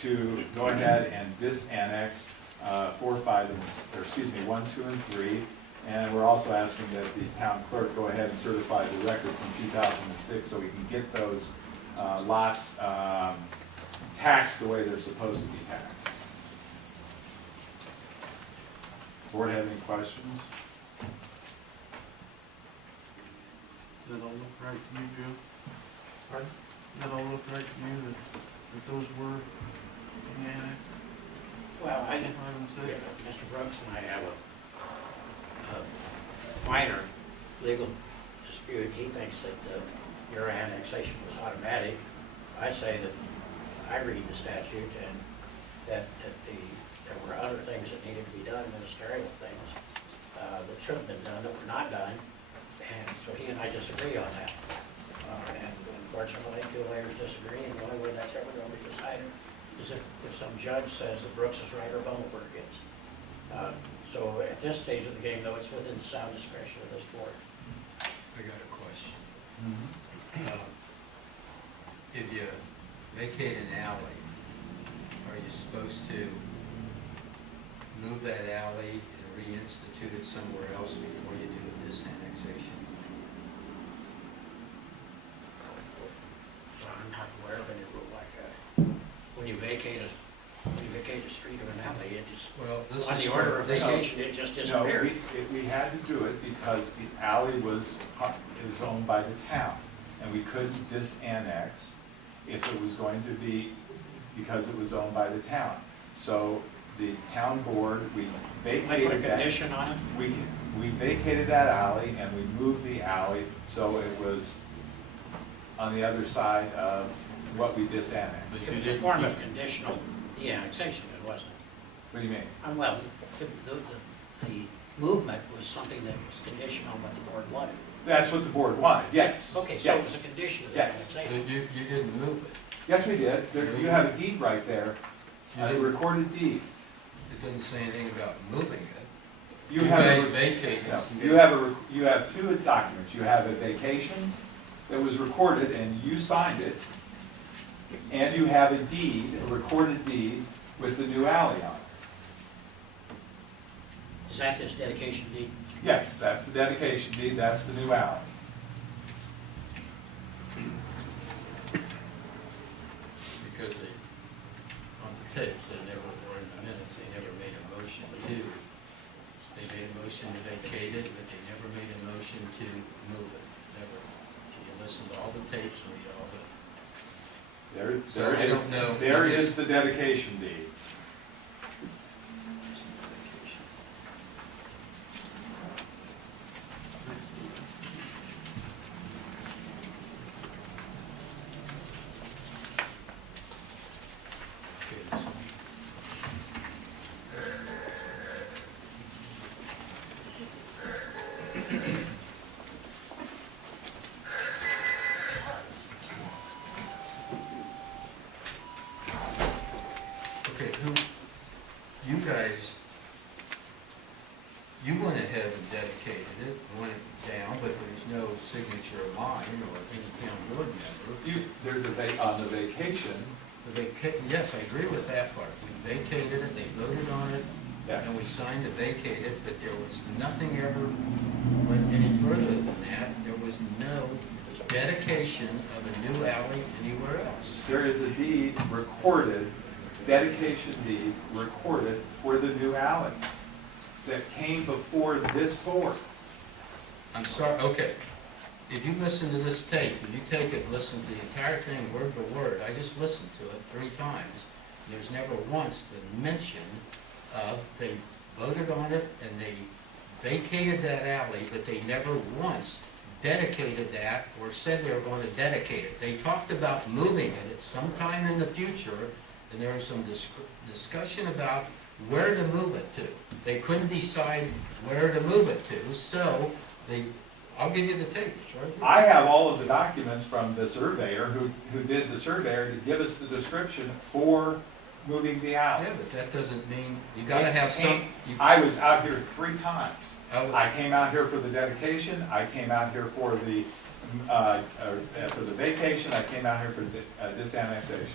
to go ahead and dis annex 4, 5, and, or excuse me, 1, 2, and 3. And we're also asking that the town clerk go ahead and certify the record from 2006 so we can get those lots taxed the way they're supposed to be taxed. Board have any questions? Does that all look right to you, Joe? Pardon? Does that all look right to you, that those were annexed? Well, I didn't, 5 and 6? Mr. Brooks and I have a minor legal dispute. He thinks that your annexation was automatic. I say that I read the statute and that there were other things that needed to be done, ministerial things, that should have been done, that were not done. And so he and I disagree on that. And unfortunately, two lawyers disagree, and the only way that's ever going to be decided is if some judge says that Brooks is right or Bummelberg is. So at this stage of the game, though, it's within the sound discretion of this board. I got a question. If you vacate an alley, are you supposed to move that alley and reinstitute it somewhere else before you do this annexation? So I'm not aware of any rule like that. When you vacate a street or an alley, it just, Well, this on is the order of for- vacation, it just No, disappeared. we had to do it because the alley is owned by the town, and we couldn't dis-annex if it was going to be, because it was owned by the town. So the town board, we Can I put a vacated that. condition on it? We vacated that alley and we moved the alley, so it was on the other side of what we dis-annexed. But It you was a didn't- form of conditional de-annexation, it wasn't. What do you mean? Well, the movement was something that was conditional on what the board wanted. That's what the board wanted, yes. Okay, so it was Yes. a condition of the Yes. annexation. But you didn't move it. Yes, we did. You have a deed right there, a recorded deed. It doesn't say anything about moving it. You have guys a- vacated. No, you have two documents. You have a vacation that was recorded and you signed it, and you have a deed, a recorded deed with the new alley on it. Is that this dedication deed? Yes, that's the dedication deed, that's the new alley. Because they, on the tapes, they never, or in the minutes, they never made a motion to. They made a motion to vacate it, but they never made a motion to move it, never. You listen to all the tapes, and read all the. So I don't know. There is the dedication deed. Okay, so- Okay, you guys, you went ahead and dedicated it, went down, but there's no signature of mine or any town board member. There's on the vacation, Yes, I agree with that part. We vacated it, they voted on it, yes. and we signed to vacate it, but there was nothing ever went any further than that. There was no dedication of a new alley anywhere else. There is a deed recorded, dedication deed recorded for the new alley that came before this board. I'm sorry, okay. If you listen to this tape, if you take it and listen to the entire thing word for word, I just listened to it 3 times. There's never once the mention of, they voted on it and they vacated that alley, but they never once dedicated that or said they were going to dedicate it. They talked about moving it at some time in the future, and there was some discussion about where to move it to. They couldn't decide where to move it to, so I'll give you the tapes, right? I have all of the documents from the surveyor who did the surveyor to give us the description for moving the alley. Yeah, but that doesn't mean, you gotta have some. I was out here 3 times. Oh. I came out here for the dedication, I came out here for the vacation, I came out here for disannexation.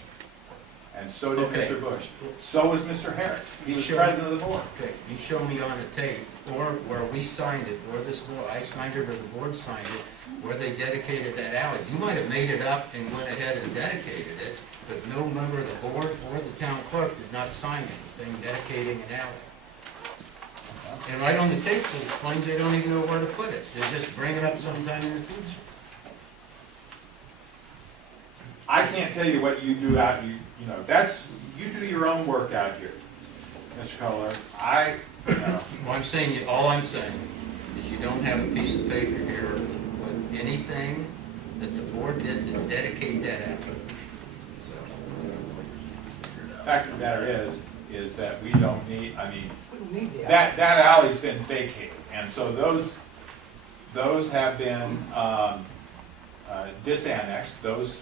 And so did Okay. Mr. Bush. So was Mr. Harris. He was Sure. president of the board. Okay, you show me on a tape, or where we signed it, or this board, I signed it, or the board signed it, where they dedicated that alley. You might have made it up and went ahead and dedicated it, but no member of the board or the town clerk did not sign anything dedicating an alley. And right on the tape, it explains they don't even know where to put it. They just bring it up sometime in the future. I can't tell you what you do out, you know, you do your own work out here, Mr. Kohler. Well, I'm saying, all I'm saying is you don't have a piece of paper here with anything that the board did to dedicate that alley. So, Fact of the matter is that we don't need, that alley's been vacated, and so those have been, disannexed, those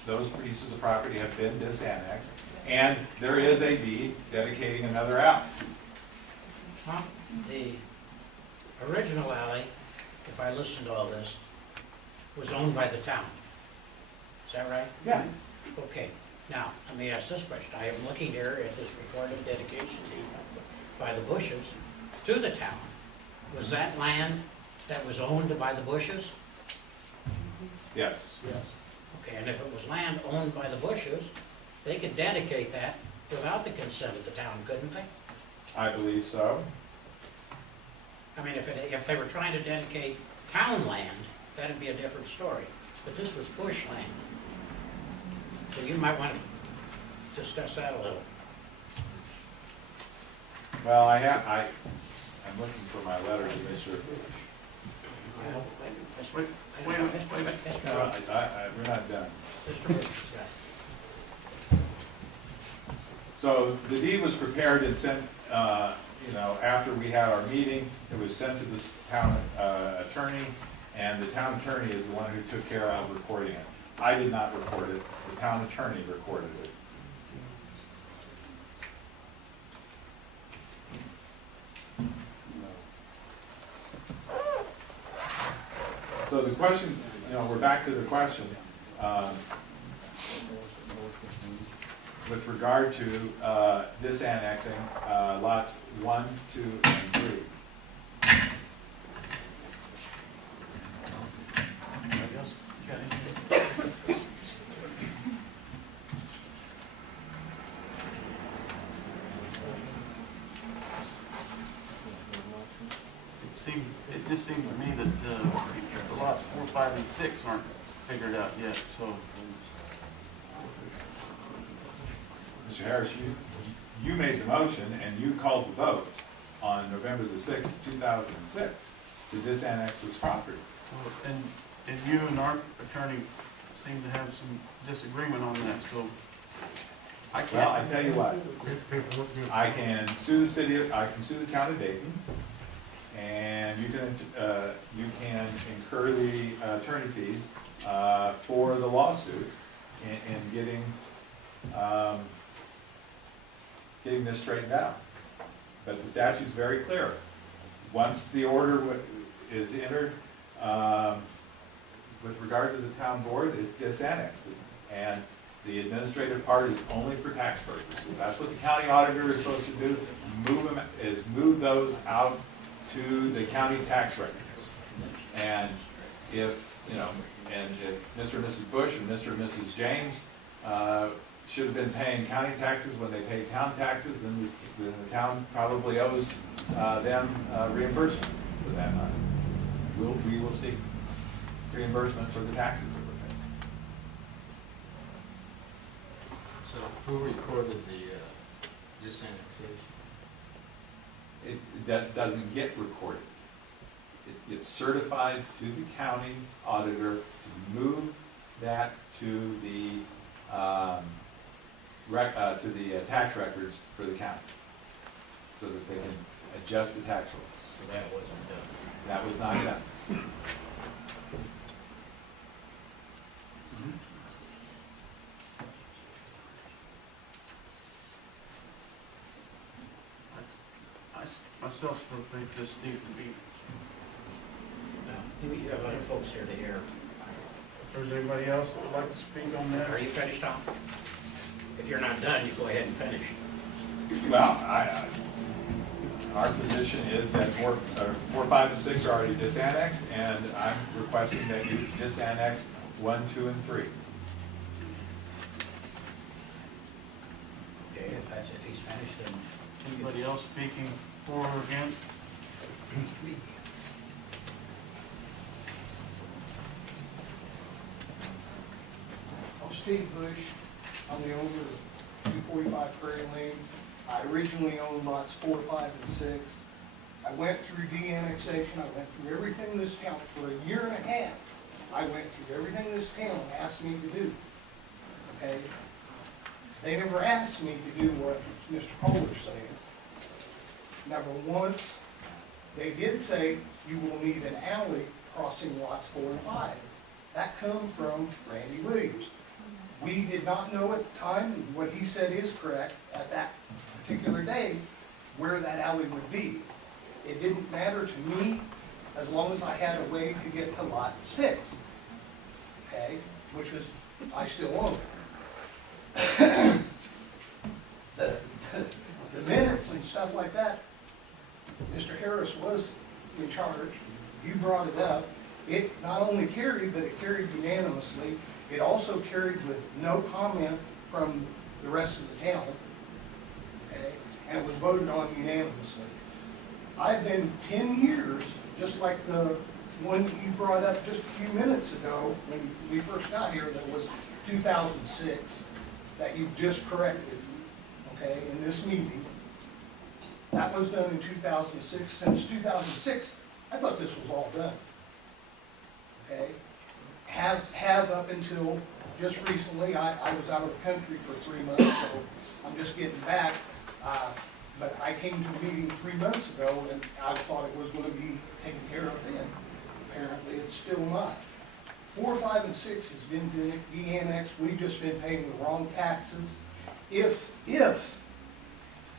pieces of property have been disannexed, and there is a deed dedicating another alley. The original alley, if I listen to all this, was owned by the town. Is that right? Yeah. Okay, now, let me ask this question. I am looking here at this recorded dedication deed by the Bushes to the town. Was that land that was owned by the Bushes? Yes. Okay, and if it was land owned by the Bushes, they could dedicate that without the consent of the town, couldn't they? I believe so. I mean, if they were trying to dedicate town land, that'd be a different story. But this was bush land. So you might want to discuss that a little. Well, I'm looking for my letter to Mr. Wait a minute. No, we're not done. Mr. Bush, So the deed was prepared and sent, after we had our meeting, it was sent to the town attorney, and the town attorney is the one who took care of recording it. I did not record it, the town attorney recorded it. So the question, we're back to the question, with regard to disannexing lots 1, 2, and 3. It just seems to me that the lots 4, 5, and 6 aren't figured out yet, so. Mr. Harris, you made the motion and you called the vote on November the 6th, 2006 to disannex this property. And you and our attorney seem to have some disagreement on that, so I can't. Well, I tell you what, I can sue the town of Dayton, and you can incur the attorney fees for the lawsuit in getting this straightened out. But the statute's very clear. Once the order is entered, with regard to the town board, it's disannexed. And the administrative part is only for tax purposes. That's what the county auditor is supposed to do, move those out to the county tax records. And if Mr. and Mrs. Bush and Mr. and Mrs. James should have been paying county taxes when they paid town taxes, then the town probably owes them reimbursement for that money. We will seek reimbursement for the taxes that were paid. so who recorded the disannexation? That doesn't get recorded. It's certified to the county auditor to move that to the tax records for the county. so that they can adjust the tax rolls. So that wasn't done. That was not done. Myself still think this needs to be, We have other folks here to hear. if there's anybody else that would like to speak on that. Are you finished, Tom? If you're not done, you go ahead and finish. Well, our position is that 4, 5, and 6 are already disannexed, and I'm requesting that you disannex 1, 2, and 3. Okay, if he's finished, then. Anybody else speaking for or against? I'm Steve Bush. I'm the owner of 245 Prairie Lane. I originally owned lots 4, 5, and 6. I went through de-annexation. I went through everything this town, for a year and a half. I went through everything this town asked me to do. Okay? They never asked me to do what Mr. Kohler says. Never once. They did say you will need an alley crossing lots 4 and 5. That comes from Randy Williams. We did not know at the time, and what he said is correct, at that particular day, where that alley would be. It didn't matter to me as long as I had a way to get to lot 6, okay, which was, I still own it. The minutes and stuff like that, Mr. Harris was in charge. You brought it up. It not only carried, but it carried unanimously. It also carried with no comment from the rest of the town, okay, and it was voted on unanimously. I've been 10 years, just like the one you brought up just a few minutes ago when we first got here, that was 2006, that you just corrected, okay, in this meeting. That was done in 2006. Since 2006, I thought this was all done, okay? Have up until just recently. I was out of the country for 3 months, so I'm just getting back. But I came to the meeting 3 months ago, and I thought it was going to be taken care of then. Apparently, it's still not. 4, 5, and 6 has been de-annexed. We've just been paying the wrong taxes. If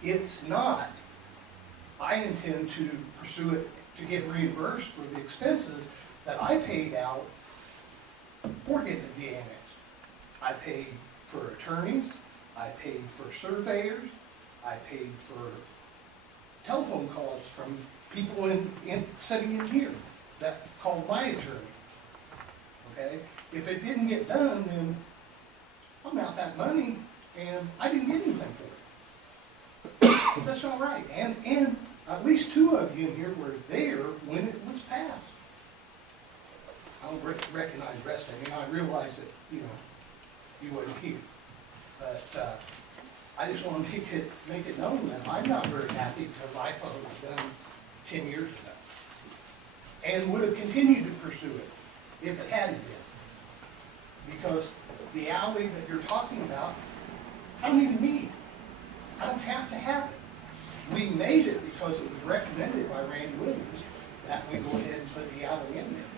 it's not, I intend to pursue it to get reimbursed for the expenses that I paid out for getting it de-annexed. I paid for attorneys, I paid for surveyors, I paid for telephone calls from people sitting in here that called my attorney. Okay? If it didn't get done, then I'm out that money and I didn't get anything for it. That's not right. And at least 2 of you in here were there when it was passed. I don't recognize the rest of you, and I realize that, you wasn't here. But I just want to make it known that I'm not very happy because I thought it was done 10 years ago. And would have continued to pursue it if it hadn't been. Because the alley that you're talking about, I don't even need. I don't have to have it. We made it because it was recommended by Randy Williams that we go ahead and put the alley in there.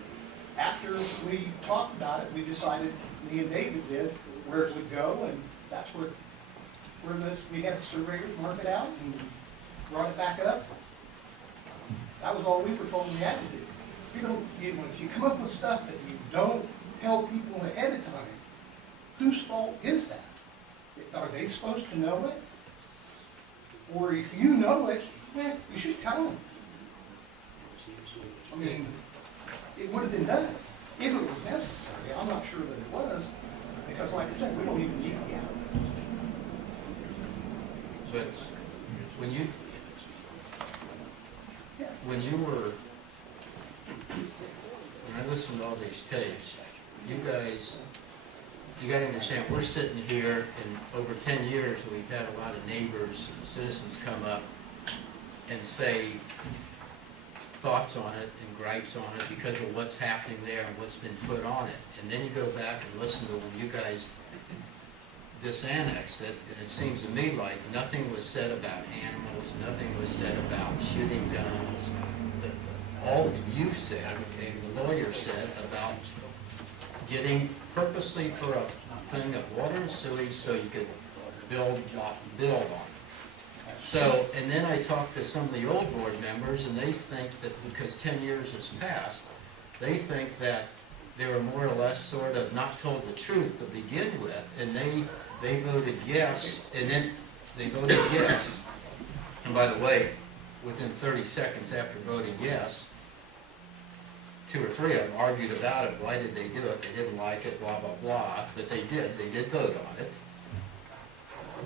After we talked about it, we decided, me and David did, where it would go, and that's where we had the surveyors mark it out and brought it back up. That was all we were told we had to do. When you come up with stuff that you don't tell people ahead of time, whose fault is that? Are they supposed to know it? Or if you know it, you should tell them. I mean, it would have been done if it was necessary. I'm not sure that it was, because like I said, we don't even need the alley. So it's, when you Yes. when I listened to all these tapes, you gotta understand, we're sitting here and over 10 years, we've had a lot of neighbors and citizens come up and say thoughts on it and gripes on it because of what's happening there and what's been put on it. And then you go back and listen to when you guys disannexed it, and it seems to me like nothing was said about animals, nothing was said about shooting guns. All you said, and the lawyer said, about getting purposely for a thing of water and sewage so you could build on it. So, and then I talked to some of the old board members, and they think that because 10 years has passed, they think that they were more or less sort of not told the truth to begin with, and they voted yes, and then they voted yes. And by the way, within 30 seconds after voting yes, 2 or 3 of them argued about it. Why did they do it? They didn't like it, blah, blah, blah, but they did vote on it.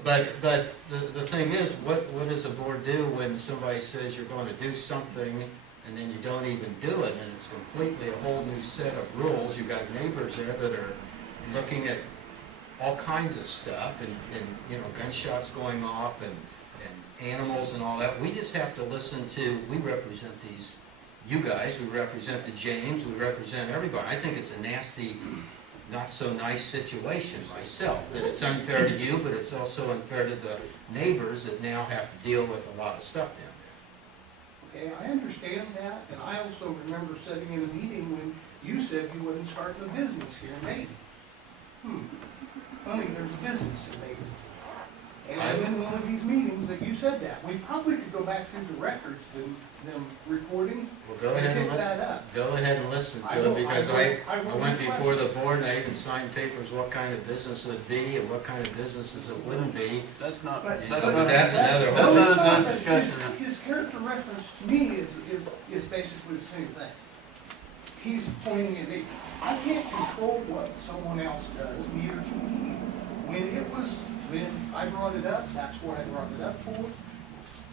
But the thing is, what does a board do when somebody says you're going to do something and then you don't even do it, and it's completely a whole new set of rules? You've got neighbors there that are looking at all kinds of stuff, and you know, gunshots going off, and animals and all that. We just have to listen to, we represent these, you guys, we represent the James, we represent everybody. I think it's a nasty, not so nice situation myself, that it's unfair to you, but it's also unfair to the neighbors that now have to deal with a lot of stuff down Okay, I understand that, and I also remember sitting in a meeting when you said you wasn't starting a business here in Dayton. Funny, there's a business in Dayton. And I was in one of these meetings that you said that. We probably could go back through the records, them recordings, there. Well, go and ahead pick and that up. go ahead and listen I to will- it, because I will I went request before it. the board, and I even signed papers what kind of business it would be and what kind of businesses it wouldn't be. That's not, But- that's but not. that's another That's whole- not it's a not good that discussion. His character reference to me is basically the same thing. He's pointing at me. I can't control what someone else does, neither can he. When I brought it up, that's what I brought it up for.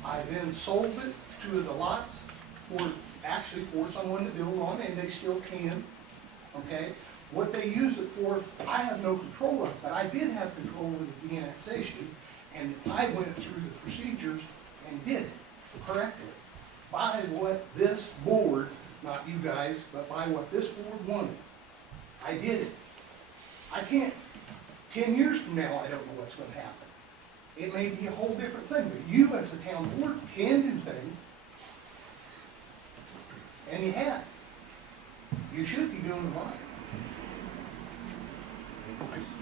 I then sold it to the lots for someone to build on, and they still can, okay? What they use it for, I have no control of, but I did have control of the annexation, and I went through the procedures and did correctly by what this board, not you guys, but by what this board wanted. I did it. I can't, 10 years from now, I don't know what's gonna happen. It may be a whole different thing, but you as a town board can do things, and you have. You should be doing it right.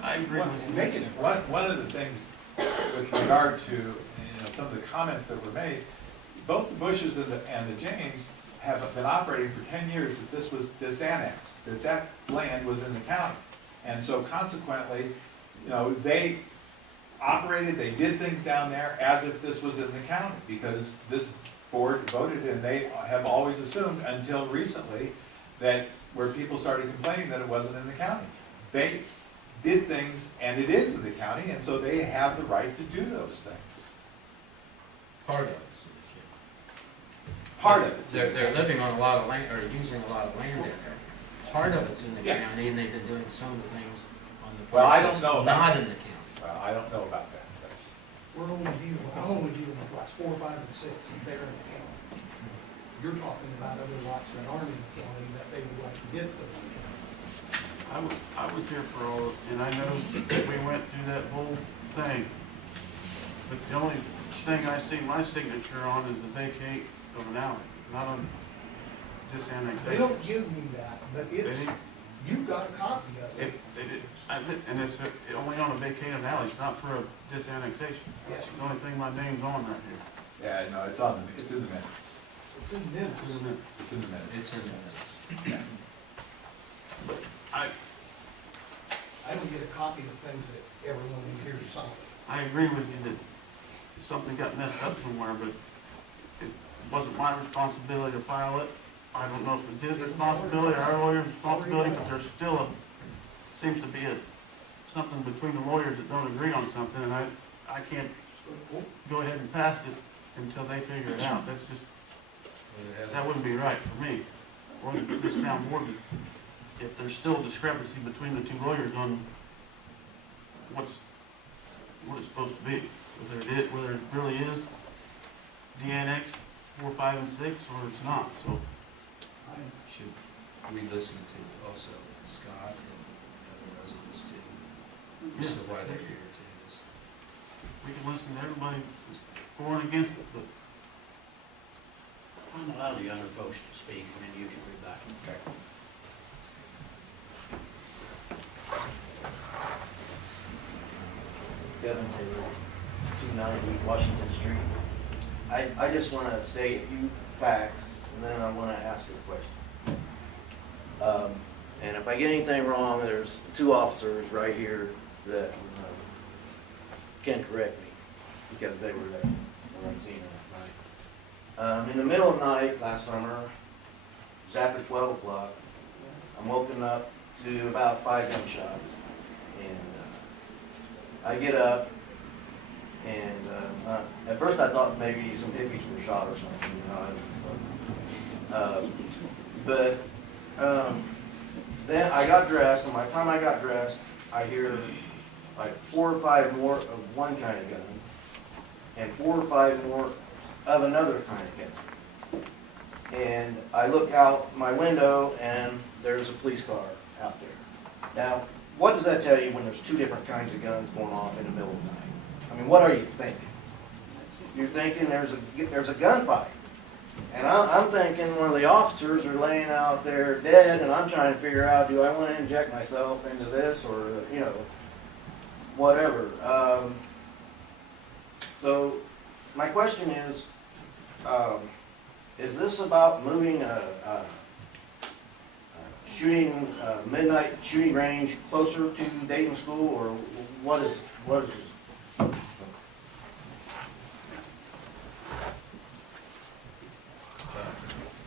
I agree with you. Making it right. One of the things with regard to, some of the comments that were made, both the Bushes and the James have been operating for 10 years that this was disannexed, that land was in the county. And so consequently, they operated, they did things down there as if this was in the county, because this board voted, and they have always assumed until recently that where people started complaining that it wasn't in the county. They did things, and it is in the county, and so they have the right to do those things. Part of it's in the county. Part of it. They're living on a lot of land, or using a lot of land in there. Part of it's in the Yes. county, and they've been doing some of the things on the Well, I part don't that's know about not that. in the county. Well, I don't know about that. I'm only dealing with lots 4, 5, and 6, and they're in the county. You're talking about other lots that aren't in the county that they would like to get to the county. I was here for all, and I know that we went through that whole thing. But the only thing I see my signature on is the vacate of an alley, not on this They annexation. don't give me that, but it's, you've got a copy of it. And it's only on a vacate of an alley, it's not for a disannexation. Yes, It's the only thing my name's on right here. Yeah, no, it's in the minutes. it's in minutes. Isn't it? It's in the minutes. It's in the I don't get a copy of things that everyone in here signs. I agree with you that something got messed up somewhere, but it wasn't my responsibility to file it. I don't know if it's his responsibility or our lawyer's responsibility, but there's still seems to be something between the lawyers that don't agree on something, and I can't go ahead and pass it until they figure it out. That's just, that wouldn't be right for me, or this town board. If there's still discrepancy between the two lawyers on what it's supposed to be, whether it really is de-annexed 4, 5, and 6, or it's not, so. Should we listen to also Scott and other residents too? As to why they're here too? we can listen to everybody for and against it, but I'm allowed the other folks to speak, and then you can rebut. Okay. Kevin Taylor, 290 Washington Street. I just want to state a few facts, and then I want to ask a question. And if I get anything wrong, there's 2 officers right here that can correct me, because they were there when I seen it last night. In the middle of the night last summer, it was after 12 o'clock, I'm woken up to about 5 gunshots. And I get up, and at first I thought maybe some hippies were shot or something, you know. But then I got dressed, and by the time I got dressed, I hear like 4 or 5 more of one kind of gun, and 4 or 5 more of another kind of gun. And I look out my window, and there's a police car out there. Now, what does that tell you when there's 2 different kinds of guns going off in the middle of the night? I mean, what are you thinking? You're thinking there's a gunfight. And I'm thinking one of the officers are laying out there dead, and I'm trying to figure out, do I want to inject myself into this, or, you know, whatever. So my question is this about moving a midnight shooting range closer to Dayton School, or what is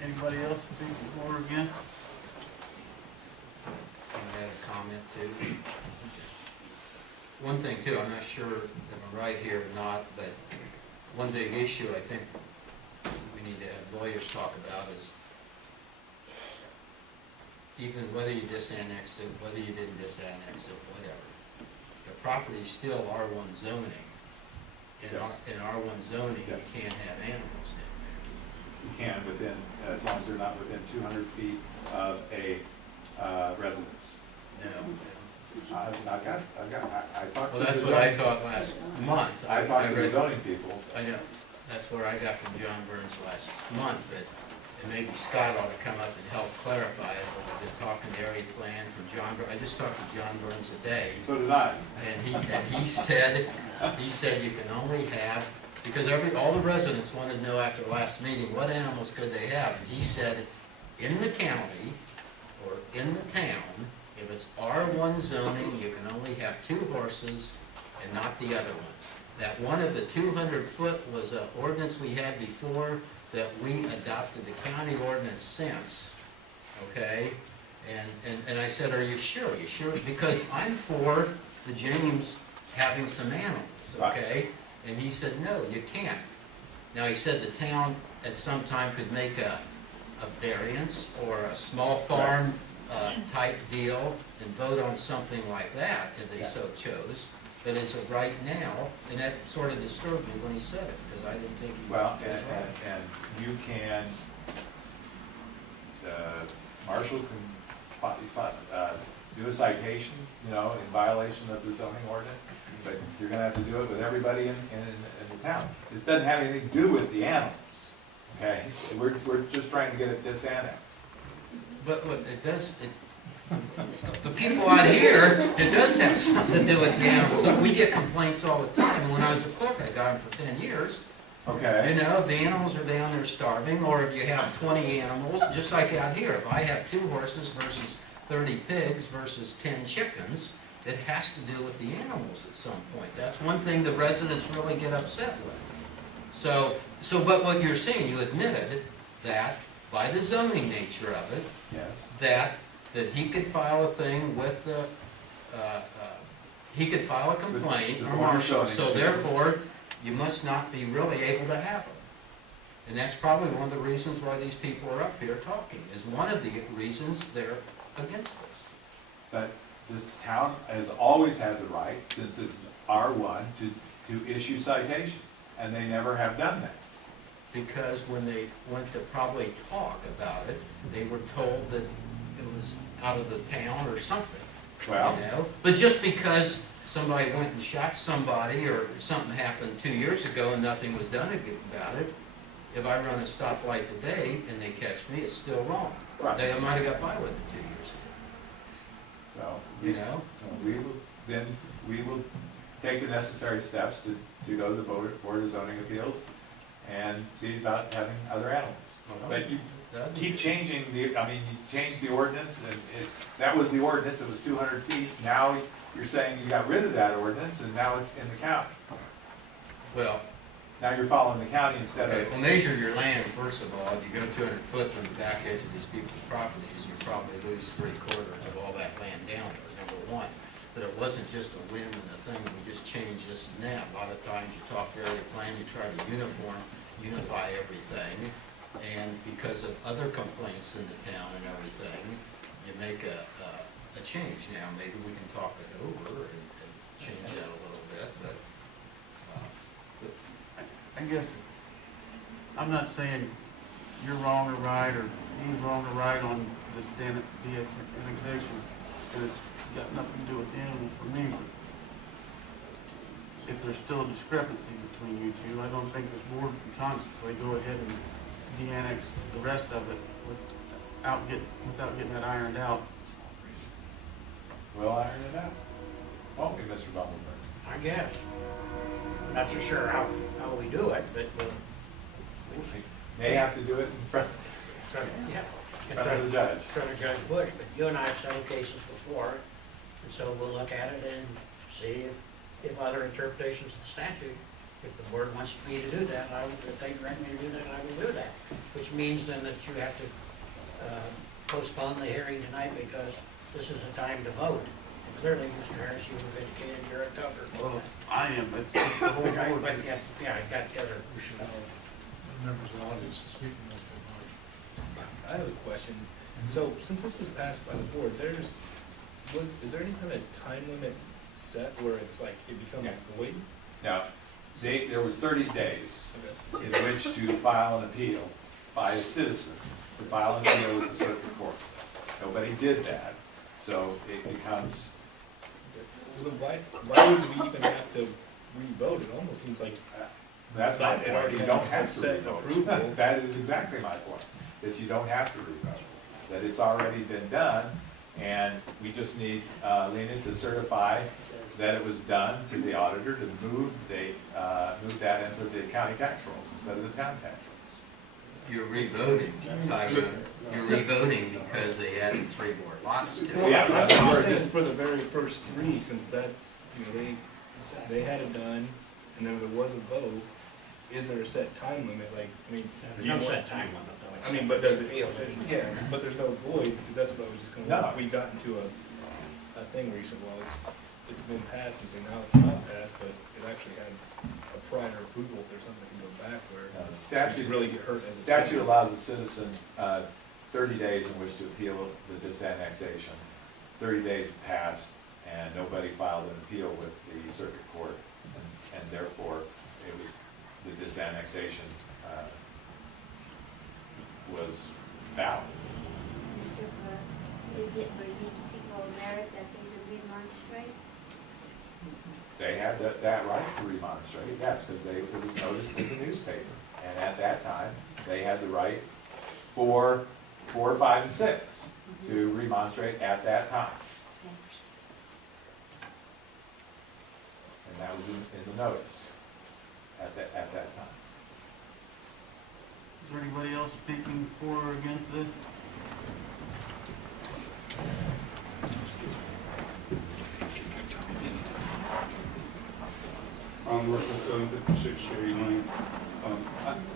anybody else speak for or against? Can I add a comment too? One thing too, I'm not sure if I'm right here or not, but one big issue I think we need to have lawyers talk about is even whether you disannexed it, whether you didn't disannex it, whatever, the property is still R1 zoning. In R1 zoning, you can't have animals in there. You can within, as long as they're not within 200 feet of a residence. No. I talked to Well, that's the what I zoning- thought last month. I talked to the read- zoning people. I know, that's where I got from John Burns last month, but and maybe Scott ought to come up and help clarify it. I've been talking to area plan from John, I just talked to John Burns today, So did I. and he said you can only have, because all the residents wanted to know after the last meeting, what animals could they have? And he said, in the county, or in the town, if it's R1 zoning, you can only have 2 horses and not the other ones. That one of the 200-foot was an ordinance we had before that we adopted the county ordinance since, okay? And I said, are you sure? Are you sure? Because I'm for the James having some animals, okay? And he said, no, you can't. Now, he said the town at some time could make a variance or a small farm type deal and vote on something like that if they so chose. But as of right now, and that sort of disturbed me when he said it, because I didn't think he Well, was right. and you can, Marshall can do a citation, you know, in violation of the zoning ordinance, but you're gonna have to do it with everybody in the town. This doesn't have anything to do with the animals, okay? We're just trying to get it disannexed. But look, it does, the people out here, it does have something to do with the animals. Look, we get complaints all the time, and when I was a clerk, I got them for 10 years. Okay? You know, the animals are down there starving, or if you have 20 animals, just like out here, if I have 2 horses versus 30 pigs versus 10 chickens, it has to do with the animals at some point. That's one thing the residents really get upset with. So, but what you're saying, you admitted that by the zoning nature of it, Yes. that he could file a thing with the, he could file a complaint The or board marshal, zoning so appeals. therefore, you must not be really able to have them. And that's probably one of the reasons why these people are up here talking, is one of the reasons they're against this. But this town has always had the right, since it's R1, to issue citations, and they never have done that. Because when they went to probably talk about it, they were told that it was out of the town or something. Well, You know, but just because somebody went and shot somebody, or something happened 2 years ago and nothing was done about it, if I run a stoplight today and they catch me, it's still wrong. Right. They might have got by with it 2 years ago, So, you know? we will take the necessary steps to go to the Board of Zoning Appeals and see about having other animals. But you keep changing you changed the ordinance, and that was the ordinance, it was 200 feet. Now you're saying you got rid of that ordinance, and now it's in the county. Well, Now you're following the county instead okay, of, well, measure your land, first of all. If you go 200 foot from the back edge of these people's properties, you probably lose 3/4 of all that land down there, number one. But it wasn't just a whim and a thing, we just changed this and that. A lot of times you talk area plan, you try to unify everything. And because of other complaints in the town and everything, you make a change. Now, maybe we can talk it over and change that a little bit, but I guess, I'm not saying you're wrong or right, or he's wrong or right on this annexation, and it's got nothing to do with the animals for me, but if there's still a discrepancy between you two, I don't think this board can consciously go ahead and de-annex the rest of it without getting that ironed out. we'll iron it out. Won't we, Mr. Bumbleberg? I guess. I'm not so sure how we do it, but we'll see. May have to do it in front Yeah. of the judge. In front of Judge Bush, but you and I have settled cases before, and so we'll look at it and see if other interpretations of the statute, if the board wants me to do that, if they direct me to do that, I will do that. Which means then that you have to postpone the hearing tonight because this is a time to vote. And clearly, Mr. Harris, you have indicated you're a governor. Well, I am, it's the whole board. Yeah, I got the other. Members of the audience speaking of the I have a question. So, since this was passed by the board, is there any kind of time limit set where it's like, it becomes void? Now, there was 30 days Okay. in which to file an appeal by a citizen, to file an appeal with the circuit court. Nobody did that, so it becomes, Well, then why would we even have to re-vote? It almost seems like that's my It point, already you has don't have to set approval. revote. That is exactly my point, that you don't have to revote, that it's already been done, and we just need Lena to certify that it was done to the auditor to move that into the county tax rolls instead of the town tax rolls. you're revoting, you're revoting because they added 3 more lots to it. Yeah, I'm that's just where it saying is. for the very first 3, since that, they had it done, and then there was a vote, is there a set time limit, like, There's no set time limit, though. but does it, Appeal. yeah, but there's no void, because that's what I was just gonna, No. we got into a thing where you said, well, it's been passed, and say now it's not passed, but it actually had a prior approval, if there's something that can go back where The you statute really get hurt as a. Statute allows a citizen 30 days in which to appeal the disannexation. 30 days passed, and nobody filed an appeal with the circuit court, and therefore, the disannexation was valid. Mr. Buzz, were these people merit that they would remonstrate? They had that right to remonstrate, yes, because it was noticed in the newspaper. And at that time, they had the right 4, 5, and 6 to remonstrate at that time. And that was in the notice at that time. Is there anybody else speaking for or against this? I'm Russell, 756 Shady Lane.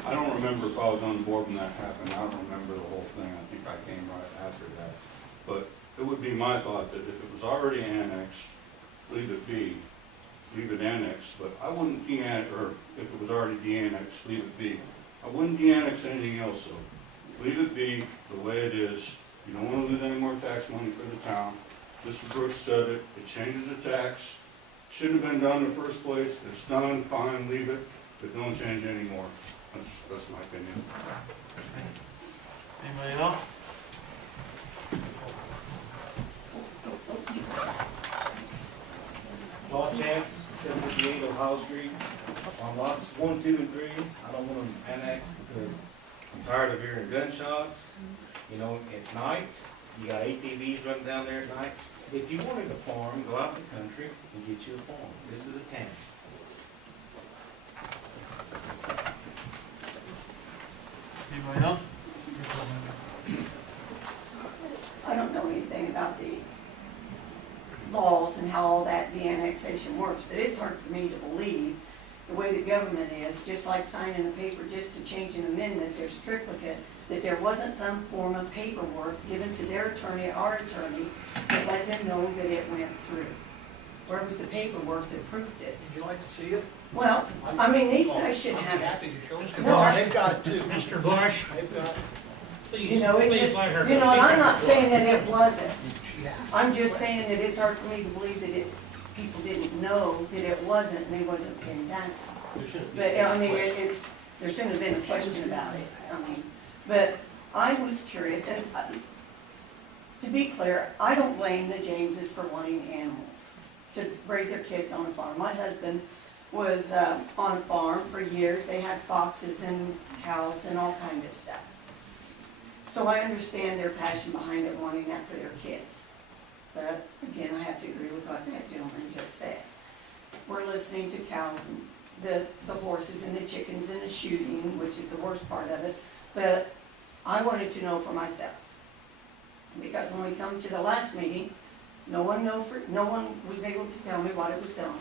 I don't remember if I was on the board when that happened. I don't remember the whole thing. I think I came right after that. But it would be my thought that if it was already annexed, leave it be, leave it annexed. But I wouldn't de-annex, or if it was already de-annexed, leave it be. I wouldn't de-annex anything else, though. Leave it be the way it is. You don't want to lose any more tax money for the town. Mr. Brooks said it. It changes the tax. Shouldn't have been done in the first place. It's done, fine, leave it, but don't change anymore. That's my opinion. Anybody else? Well, 1, 2, and 3, I don't want them annexed because I'm tired of hearing gunshots. You know, at night, you got ATVs running down there at night. If you wanted a farm, go out in the country and get you a farm. This is a town. Anybody else? I don't know anything about the laws and how all that de-annexation works, but it's hard for me to believe the way the government is, just like signing a paper just to change an amendment, there's triplicate, that there wasn't some form of paperwork given to their attorney, our attorney, that let them know that it went through. Where was the paperwork that proved it? Would you like to see it? Well, I mean, these guys should have it. Happy to show it. No, They've got it too. Mr. Bush, They've got it. You know, it please just, let her go. you know, and She's I'm not got the saying that it wasn't. She asked. I'm just saying that it's hard for me to believe that people didn't know that it wasn't, and they wasn't paying taxes. But, I mean, there shouldn't have been a question about it, I mean, but I was curious, and to be clear, I don't blame the Jameses for wanting animals, to raise their kids on a farm. My husband was on a farm for years, they had foxes and cows and all kind of stuff. So I understand their passion behind it, wanting that for their kids. But again, I have to agree with what that gentleman just said. We're listening to cows and the horses and the chickens and the shooting, which is the worst part of it. But I wanted to know for myself. Because when we come to the last meeting, no one was able to tell me what it was telling.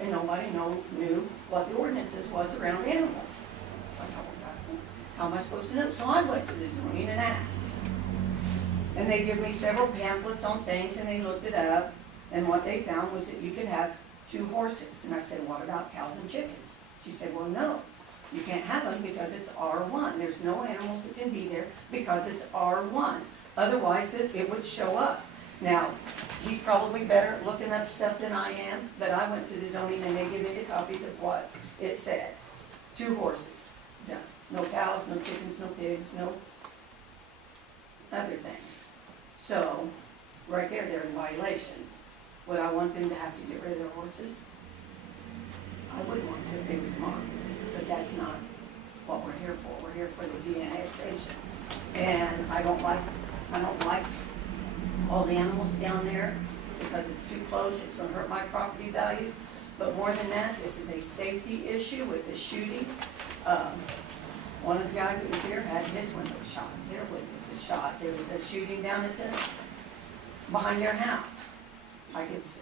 And nobody knew what the ordinances was around animals. I thought, how am I supposed to know? So I went to the zoning and asked. And they give me several pamphlets on things, and they looked it up, and what they found was that you could have 2 horses. And I said, what about cows and chickens? She said, well, no, you can't have them because it's R1. There's no animals that can be there because it's R1. Otherwise, it would show up. Now, he's probably better at looking up stuff than I am, but I went to the zoning and they give me the copies of what it said. 2 horses, done. No cows, no chickens, no pigs, no other things. So, right there, they're in violation. Would I want them to have to get rid of their horses? I would want to if they were smart, but that's not what we're here for. We're here for the de-annexation. And I don't like all the animals down there because it's too close, it's gonna hurt my property values. But more than that, this is a safety issue with the shooting. One of the guys that was here had his window shot, their windows was shot. There was a shooting down at behind their house.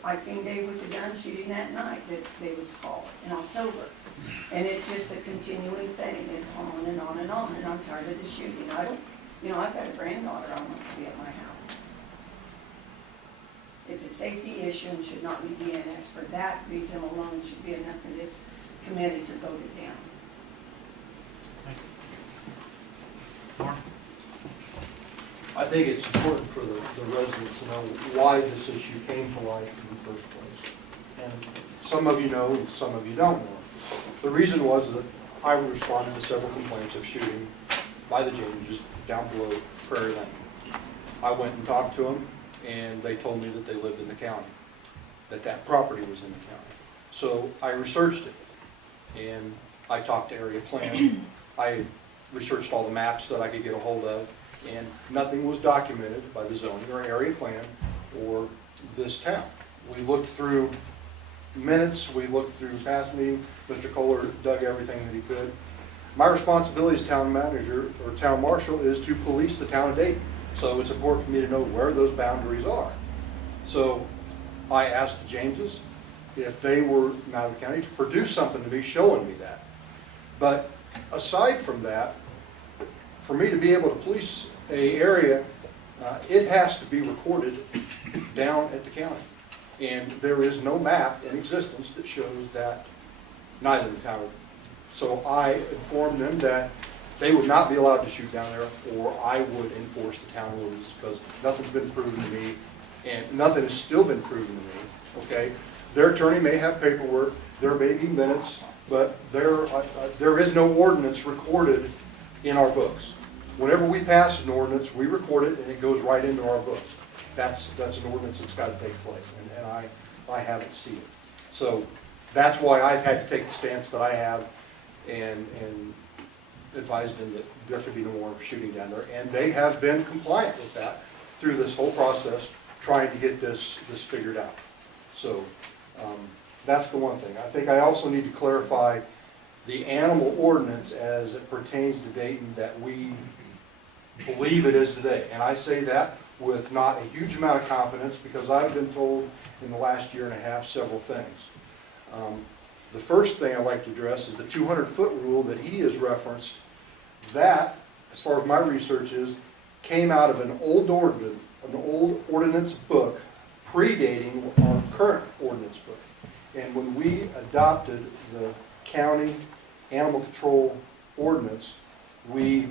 I seen Dave with the gun shooting that night that they was called in October. And it's just a continuing thing, it's on and on and on, and I'm tired of the shooting. I've got a granddaughter I want to be at my house. It's a safety issue and should not be de-annexed. For that reason alone, should be enough for this committee to vote it down. I think it's important for the residents to know why this issue came to light in the first place. And some of you know, and some of you don't know. The reason was that I responded to several complaints of shooting by the Jameses down below Prairie Lane. I went and talked to them, and they told me that they lived in the county, that property was in the county. So I researched it, and I talked to area plan. I researched all the maps that I could get a hold of, and nothing was documented by the zoning or area plan or this town. We looked through minutes, we looked through past meetings. Mr. Kohler dug everything that he could. My responsibility as town manager or town marshal is to police the town of Dayton. So it's important for me to know where those boundaries are. So I asked the Jameses if they were in Madison County to produce something to me showing me that. But aside from that, for me to be able to police a area, it has to be recorded down at the county. And there is no map in existence that shows that night in the tower. So I informed them that they would not be allowed to shoot down there, or I would enforce the town ordinance, because nothing's been proven to me, and nothing has still been proven to me, okay? Their attorney may have paperwork, there may be minutes, but there is no ordinance recorded in our books. Whenever we pass an ordinance, we record it, and it goes right into our books. That's an ordinance that's got to take place, and I haven't seen it. So that's why I've had to take the stance that I have, and advised them that there could be no more shooting down there. And they have been compliant with that through this whole process, trying to get this figured out. So that's the one thing. I think I also need to clarify the animal ordinance as it pertains to Dayton that we believe it is today. And I say that with not a huge amount of confidence because I've been told in the last year and a half several things. The first thing I'd like to address is the 200-foot rule that he has referenced. That, as far as my research is, came out of an old ordinance book predating our current ordinance book. And when we adopted the county animal control ordinance, we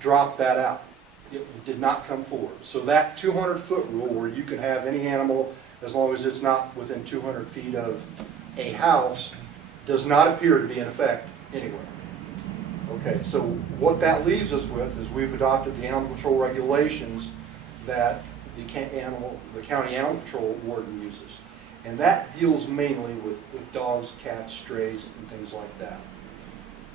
dropped that out. It did not come forward. So that 200-foot rule where you can have any animal as long as it's not within 200 feet of a house does not appear to be in effect anywhere. Okay, so what that leaves us with is we've adopted the animal control regulations that the county animal control warden uses. And that deals mainly with dogs, cats, strays, and things like that.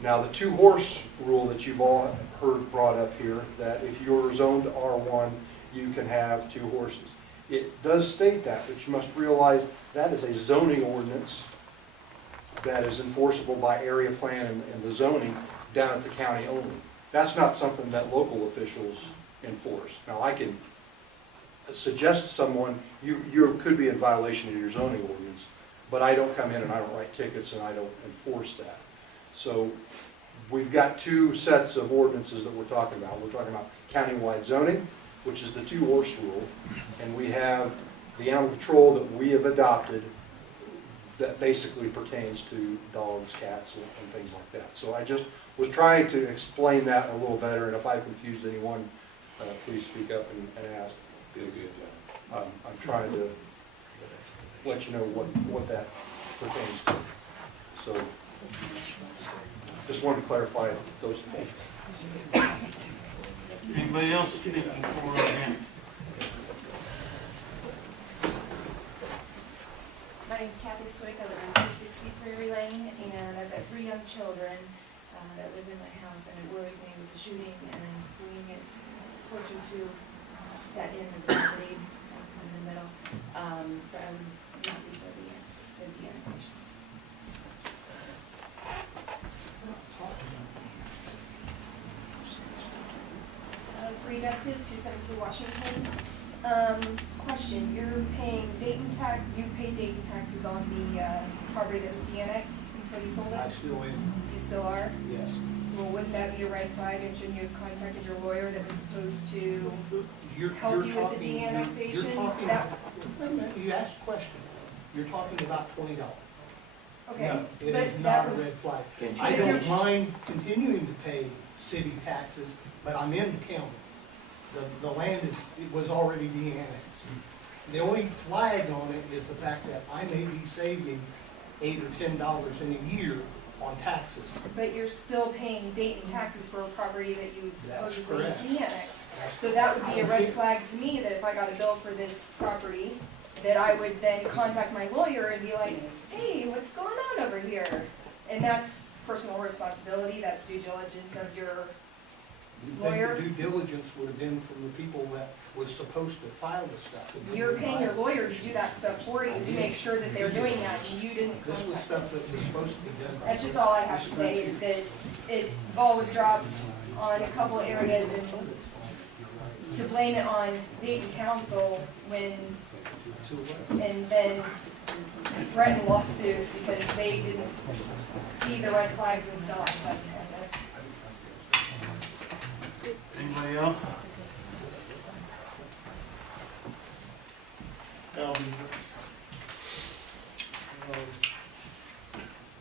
Now, the 2-horse rule that you've all heard brought up here, that if you're zoned R1, you can have 2 horses. It does state that, but you must realize that is a zoning ordinance that is enforceable by area plan and the zoning down at the county only. That's not something that local officials enforce. Now, I can suggest to someone, you could be in violation of your zoning ordinance, but I don't come in and I don't write tickets and I don't enforce that. So we've got 2 sets of ordinances that we're talking about. We're talking about countywide zoning, which is the 2-horse rule, and we have the animal control that we have adopted that basically pertains to dogs, cats, and things like that. So I just was trying to explain that a little better, and if I confused anyone, please speak up and ask. Did a good job. I'm trying to let you know what that pertains to. So just wanted to clarify those things. Anybody else speaking for or against? My name's Kathy Swick. I live on 260 Prairie Lane, and I've got 3 young children that live in my house, and it worries me with the shooting and bringing it closer to that end of the property, in the middle. So I would not be for the annexation. Free Justice, 272 Washington. Question, you're paying Dayton tax, you paid Dayton taxes on the property that was de-annexed until you sold it? I still am, You still are? yes. Well, wouldn't that be a red flag, and shouldn't you have contacted your lawyer that was supposed to You're help you with the talking- de-annexation? You're talking, That- wait a minute, you asked a question. You're talking about $20. Okay, No, it but is that not a was, red flag. Can't I you- don't mind continuing to pay city taxes, but I'm in the county. The land was already de-annexed. The only flag on it is the fact that I may be saving $8 or $10 in a year on taxes. but you're still paying Dayton taxes for a property that you would That's supposedly correct. de-annex. So that would be a red flag to me, that if I got a bill for this property, that I would then contact my lawyer and be like, hey, what's going on over here? And that's personal responsibility, that's due diligence of your You'd lawyer? think the due diligence would have been from the people that was supposed to file the stuff. You're paying your lawyer to do that stuff for you, to make sure that they're doing that, and you didn't This was contact stuff them. that was supposed to be done. by That's just all I have to say, is that it, ball was dropped on a couple areas, and to blame it on Dayton Council when, and then threaten lawsuit because they didn't see the red flags themselves. Anybody else?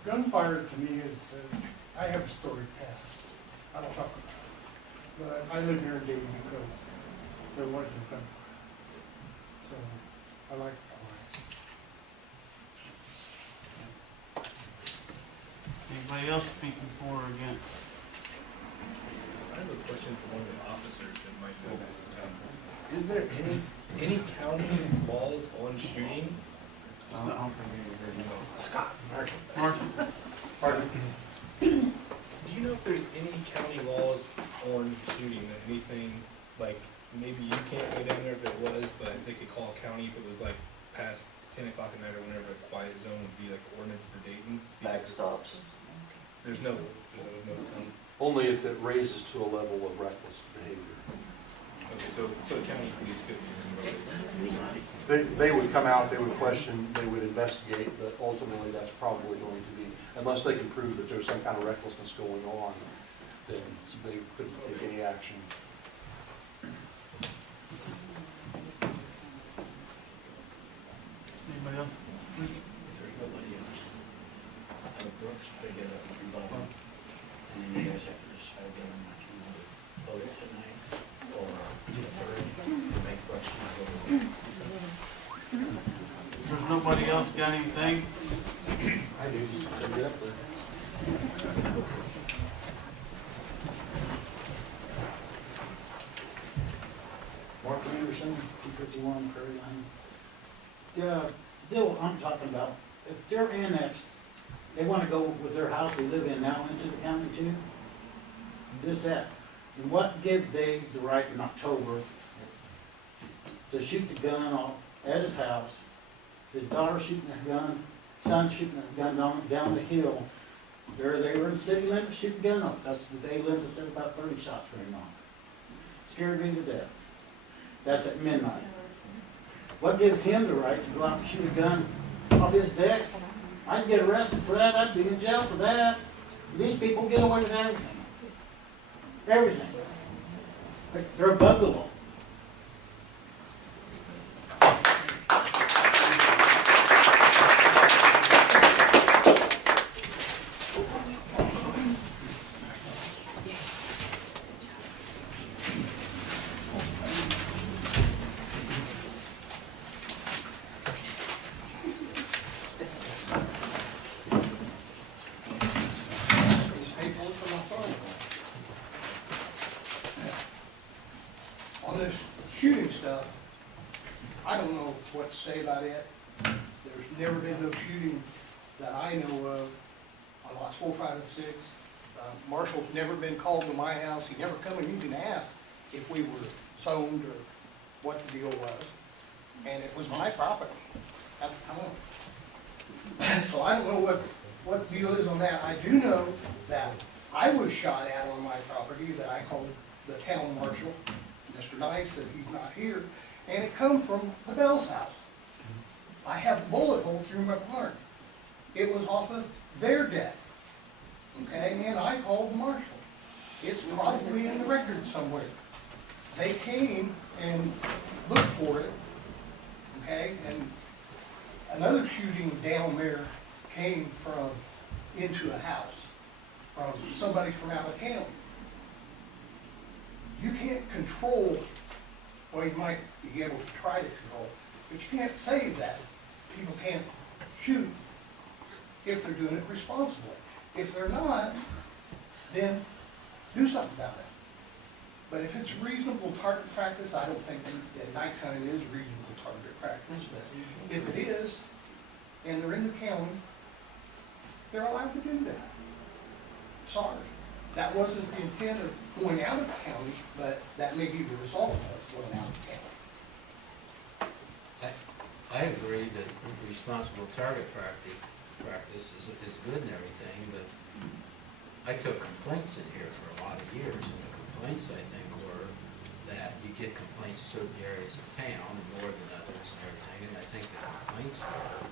Gunfire to me is, I have a storied past. I don't talk about it. But I live here in Dayton because there wasn't gunfire. So I like the Anybody else speaking for or against? I have a question for one of the officers that might know this. Is there any county laws on shooting? Scott. Scott. Martin. Pardon? you know if there's any county laws on shooting, that anything, like, maybe you can't go down there if it was, but they could call county if it was like past 10 o'clock at night or whenever a quiet zone would be like ordinance for Dayton? Backstops. There's no. Only if it raises to a level of reckless behavior. Okay, so county police could be. They would come out, they would question, they would investigate, but ultimately that's probably going to be, unless they can prove that there's some kind of recklessness going on, then they couldn't take any action. Anybody else? If there's nobody else, I would Brooks pick it up and bump it, and then you guys have to decide whether or not you want to vote it tonight, or defer it, to make Brooks not go to work. If there's nobody else got anything, I do, just get up there. Mark Anderson, 251 Prairie Lane. The deal I'm talking about, if they're annexed, they want to go with their house they live in now into the county too? And what give Dave the right in October to shoot the gun off at his house, his daughter shooting a gun, son shooting a gun down the hill? They were in the city limits shooting gun off. That's the day limit said about 30 shots ring off. Scared me to death. That's at midnight. What gives him the right to go out and shoot a gun off his deck? I'd get arrested for that. I'd be in jail for that. These people get away with everything. Everything. They're above the law. On this shooting stuff, I don't know what to say about it. There's never been no shooting that I know of on lots 4, 5, and 6. Marshall's never been called to my house. He never come and even asked if we were zoned or what the deal was. And it was my property at the time. So I don't know what the deal is on that. I do know that I was shot at on my property that I called the town marshal. Mr. Nice said he's not here, and it come from the Bell's house. I have bullet holes through my barn. It was off of their deck, okay, and I called the marshal. It's probably in the record somewhere. They came and looked for it, okay, and another shooting down there came from into a house, from somebody from out of town. You can't control, well, you might be able to try to control, but you can't say that people can't shoot if they're doing it responsibly. If they're not, then do something about it. But if it's reasonable target practice, I don't think that nighttime is reasonable target practice, but if it is, and they're in the county, they're allowed to do that. Sorry. That wasn't the intent of going out of the county, but that may be the result of going out of the county. I agree that responsible target practice is good and everything, but I took complaints in here for a lot of years, and the complaints, I think, were that you get complaints in certain areas of town more than others and everything, and I think the complaints were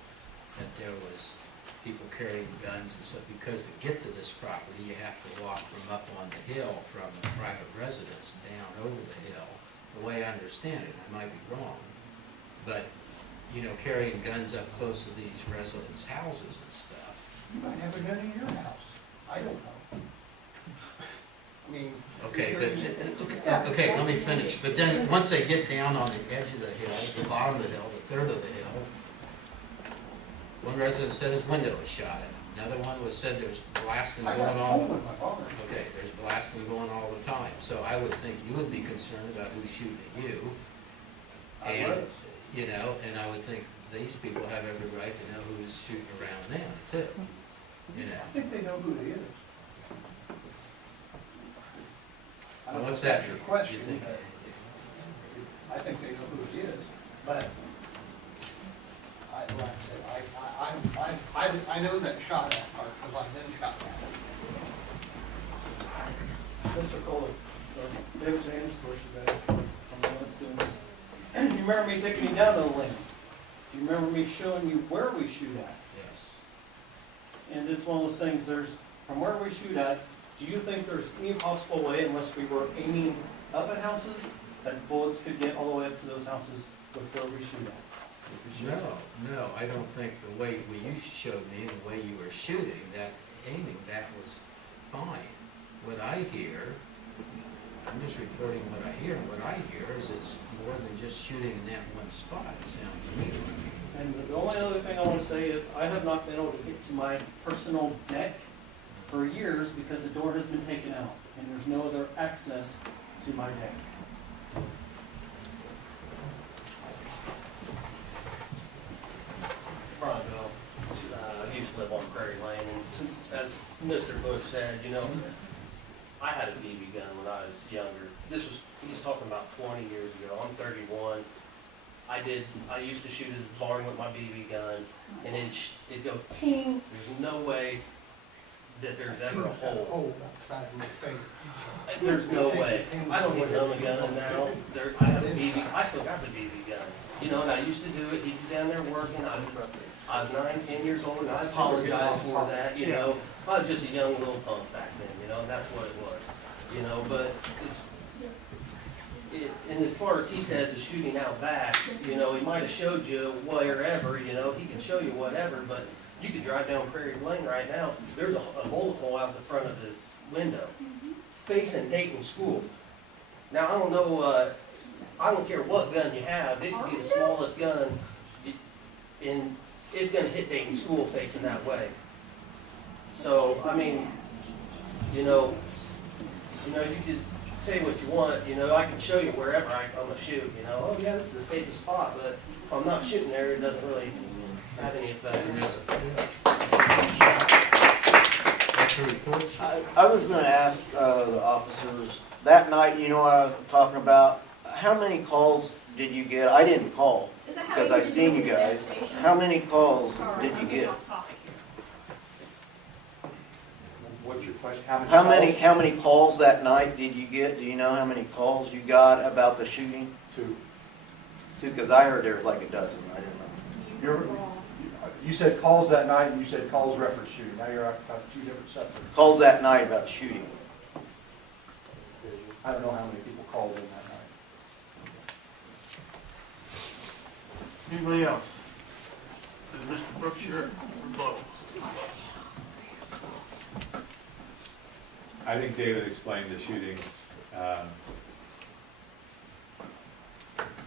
that there was people carrying guns and stuff, because to get to this property, you have to walk from up on the hill from the private residence down over the hill. The way I understand it, I might be wrong, but, you know, carrying guns up close to these residents' houses and stuff. You might have a gun in your house. I don't know. I mean. Okay, but, okay, let me finish. But then, once they get down on the edge of the hill, the bottom of the hill, the third of the hill, one resident said his window was shot at. Another one was said there's blasting going on. Okay, there's blasting going all the time. So I would think you would be concerned about who's shooting at you. And, you know, and I would think these people have every right to know who's shooting around them too. You know. I think they know who it is. I don't know What's if that's that your mean? question, You think- but I think they know who it is, but like I said, I know that shot at part, because I've been shot at. Mr. Kohler, David James, of course, you guys, I'm the one that's doing this. You remember me taking me down to the lane? Do you remember me showing you where we shoot at? Yes. And it's one of those things, there's, from where we shoot at, do you think there's any possible way, unless we were aiming up at houses, that bullets could get all the way up to those houses with where we shoot at? No, I don't think the way you showed me, the way you were shooting, that aiming, that was fine. What I hear, I'm just reporting what I hear, and what I hear is it's more than just shooting in that one spot, it sounds to me like. And the only other thing I want to say is, I have not been able to get to my personal deck for years because the door has been taken out, and there's no other access to my deck. Brian Bell, I used to live on Prairie Lane, and since, as Mr. Bush said, you know, I had a BB gun when I was younger. He's talking about 20 years ago. I'm 31. I used to shoot at the barn with my BB gun, and it'd go ting. There's no way that there's ever a hole. Oh, that's not my favorite. There's no way. I don't even own a gun now. I have a BB. I still got the BB gun. You know, and I used to do it. He'd be down there working. I was 9, 10 years old, and I apologize for that. You know, I was just a young little punk back then. You know, and that's what it was. You know, but and as far as he said, the shooting out back, you know, he might have showed you wherever. You know, he can show you whatever, but you could drive down Prairie Lane right now. There's a bullet hole out the front of his window, facing Dayton School. Now, I don't know, I don't care what gun you have. It could be the smallest gun, and it's gonna hit Dayton School facing that way. So, I mean, you know, you could say what you want, you know, I can show you wherever I'm gonna shoot, you know, oh yeah, this is the safest spot, but if I'm not shooting there, it doesn't really have any effect. That's a report. I was gonna ask, the officers, that night, you know what I was talking about? How many calls did you get? I didn't call, because I seen you guys. How many calls did you get? What's your question? How many calls that night did you get? Do you know how many calls you got about the shooting? Two. Two, because I heard there was like a dozen, I didn't know. You said calls that night, and you said calls reference shooting. Now you're about two different subjects. Calls that night about the shooting. I don't know how many people called in that night. Anybody else? Is Mr. Brooks here for vote? I think David explained the shooting.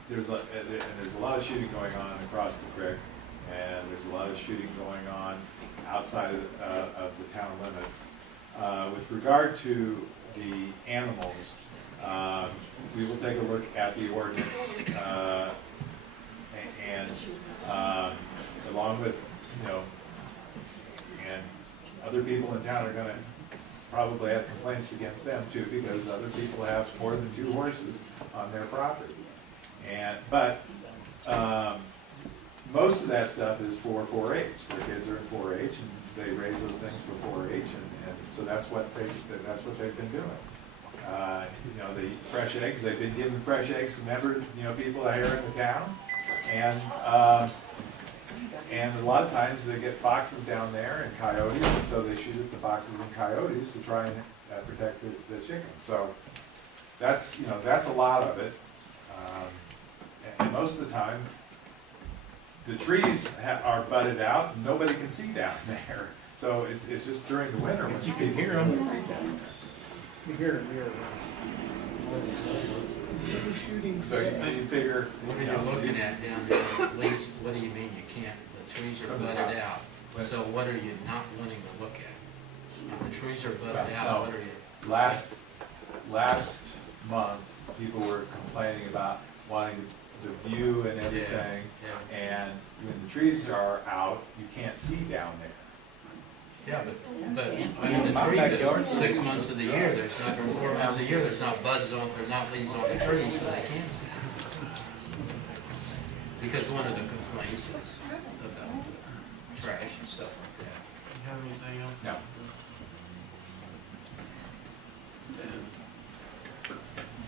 There's a lot of shooting going on across the creek, and there's a lot of shooting going on outside of the town limits. With regard to the animals, we will take a look at the ordinance, and along with, and other people in town are gonna probably have complaints against them too, because other people have more than 2 horses on their property. But most of that stuff is for 4-H. Their kids are in 4-H, and they raise those things for 4-H, and so that's what they've been doing. The fresh eggs, they've been giving fresh eggs to members, people that are in the town, and a lot of times they get foxes down there and coyotes, and so they shoot at the foxes and coyotes to try and protect the chickens. So that's a lot of it. And most of the time, the trees are budded out, and nobody can see down there. So it's just during the winter when you can hear them. See down there. You hear it here. So you figure, What are you looking at down there, leaves, what do you mean you can't, the trees are budded out, so what are you not wanting to look at? If the trees are budded out, what are you? Last month, people were complaining about wanting the view and everything, and when the trees are out, you can't see down there. Yeah, but under the tree business, 6 months of the year, there's not, or 4 months of the year, there's not buds on, there's not leaves on the trees, so they can't see. Because one of the complaints is about trash and stuff like that. You have anything else? No. Dan?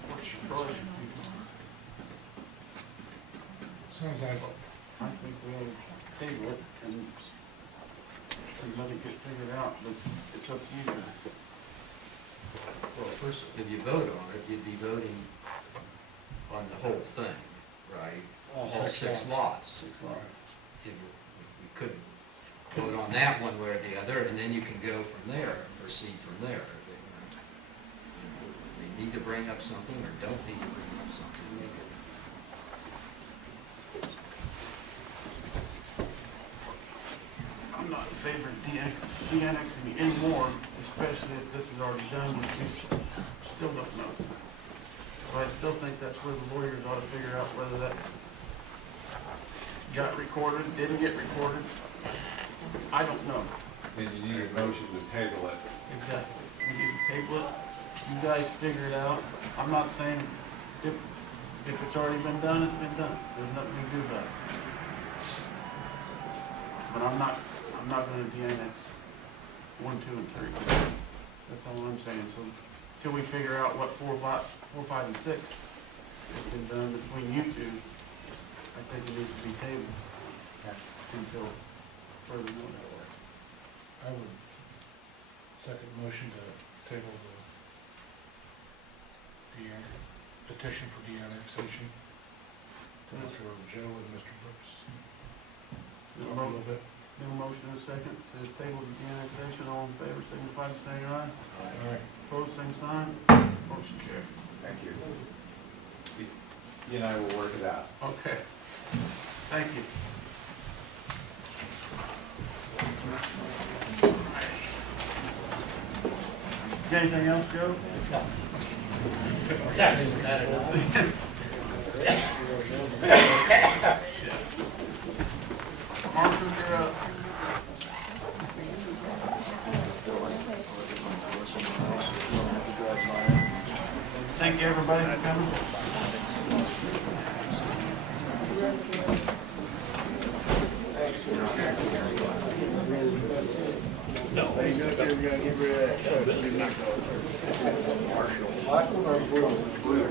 What's your pleasure? Sounds like, I think we ought to table it and let it get figured out, but it's up to you guys. Well, first, if you vote on it, you'd be voting on the whole thing, right? All 6 lots. If you could vote on that one way or the other, and then you can go from there, proceed from there. They need to bring up something or don't need to bring up something. I'm not in favor of de-annexing anymore, especially if this is already done, which we still don't know. So I still think that's where the lawyers ought to figure out whether that got recorded, didn't get recorded. I don't know. Then you need a motion to table it. Exactly. We need to table it. You guys figure it out. I'm not saying if it's already been done, it's been done. There's nothing we can do about it. But I'm not gonna de-annex 1, 2, and 3. That's all I'm saying. So till we figure out what 4, 5, and 6 has been done between you two, I think it needs to be tabled until further notice. I would second motion to table the petition for de-annexation. Mr. Joe and Mr. Brooks. Talk a little bit. No motion and a second to table the de-annexation. All in favor, signify by saying aye. Aye. Opposed, same sign. Motion carried. Thank you. You and I will work it out. Okay. Thank you. Got anything else, Joe? No. Marshall, you're up. Thank you, everybody, for coming. Black one or blue? Blue.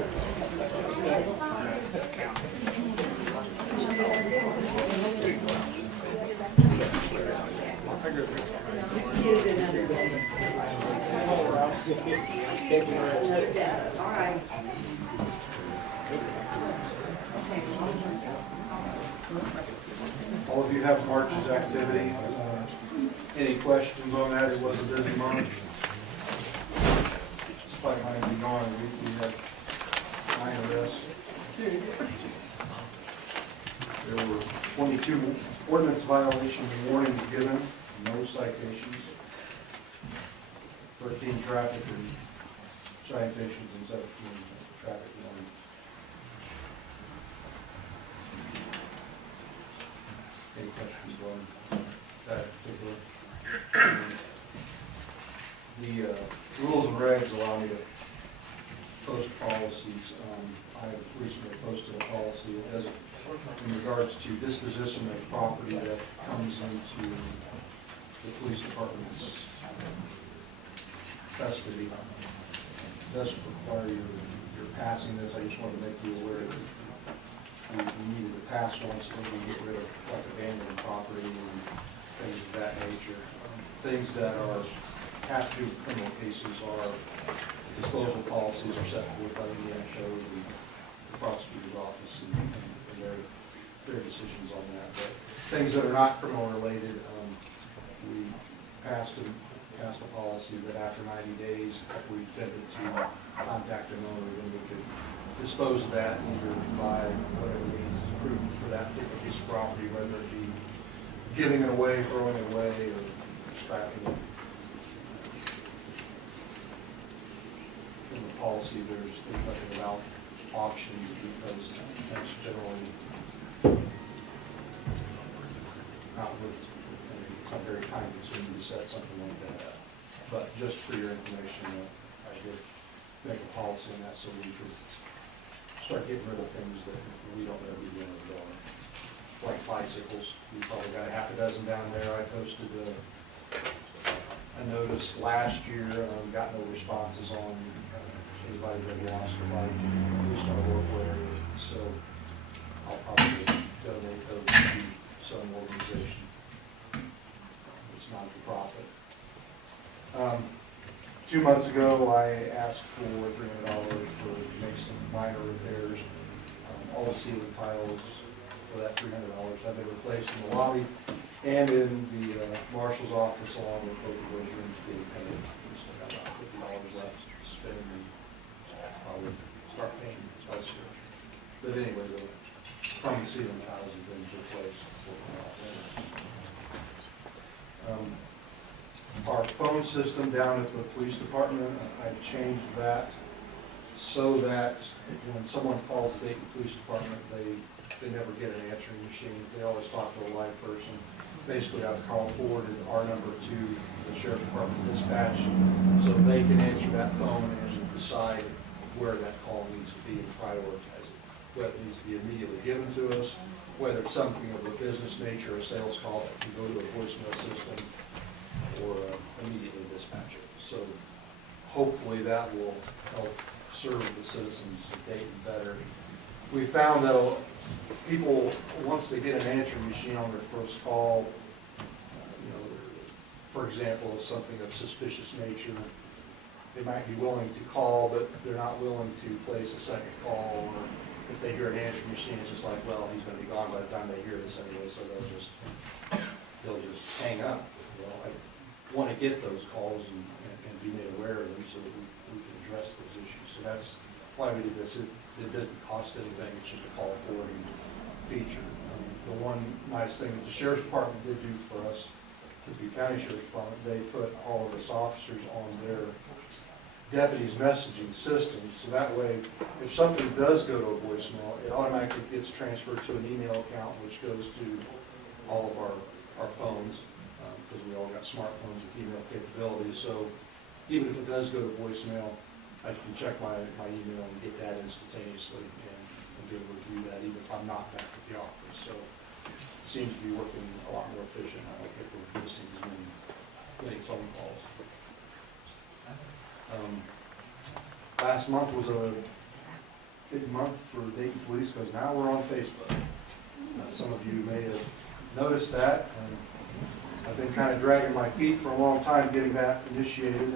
All right. All of you have March's activity. Any questions on that? It was a busy month. Despite mine being gone, we had 9 arrests. There were 22 ordinance violation warnings given, no citations. 13 traffic and citations and 17 traffic warnings. Any questions on that particular? The rules and regs allow me to post policies. I have recently posted a policy that does in regards to disposition of property that comes into the police department's custody. It doesn't require your passing this. I just wanted to make you aware that we needed to pass one so we can get rid of like abandoned property and things of that nature. Things that have to do with criminal cases are disposal policies are set forth by the NSO, the prosecutor's office, and their decisions on that. But things that are not criminal related, we passed a policy that after 90 days, if we intended to contact an owner, then we could dispose of that either by whatever means is approved for that particular piece of property, whether it be giving it away, throwing it away, or scrapping it. In the policy, there's nothing about auctions because that's generally not with any not very time consuming to set something like that up. But just for your information, I did make a policy on that so we could start getting rid of things that we don't know we want to go on. Like bicycles, we probably got a half a dozen down there. I posted a notice last year, got no responses on anybody that lost their bike, at least our local area. So I'll probably donate those to some organization. It's not for profit. 2 months ago, I asked for $300 for make some minor repairs. All the ceiling tiles for that $300 have been replaced in the lobby and in the marshal's office, along with both of those rooms being painted. We still got about $50 left to spend, and probably start painting twice a year. But anyway, the plumbing ceiling tiles have been replaced. Our phone system down at the police department, I've changed that so that when someone calls the Dayton Police Department, they never get an answering machine. They always talk to a live person. Basically, I've called forwarded our number to the sheriff's department dispatch so they can answer that phone and decide where that call needs to be and prioritize it. Whether it needs to be immediately given to us, whether it's something of a business nature, a sales call that can go to a voicemail system, or immediately dispatch it. So hopefully that will help serve the citizens of Dayton better. We found that people, once they get an answering machine on their first call, for example, something of suspicious nature, they might be willing to call, but they're not willing to place a second call. Or if they hear an answering machine, it's just like, well, he's going to be gone by the time they hear this anyway, so they'll just hang up. Well, I want to get those calls and be made aware of them so that we can address those issues. So that's why we did this. It didn't cost anything. It's just a call forwarding feature. The one nice thing that the sheriff's department did do for us, the Butte County Sheriff's Department, they put all of us officers on their deputies' messaging system. So that way, if something does go to a voicemail, it automatically gets transferred to an email account, which goes to all of our phones. Because we all got smartphones with email capabilities, so even if it does go to voicemail, I can check my email and get that instantaneously and be able to do that even if I'm not back at the office. So it seems to be working a lot more efficient. I don't think we're missing as many phone calls. Last month was a big month for Dayton Police because now we're on Facebook. Some of you may have noticed that. I've been kind of dragging my feet for a long time getting that initiated.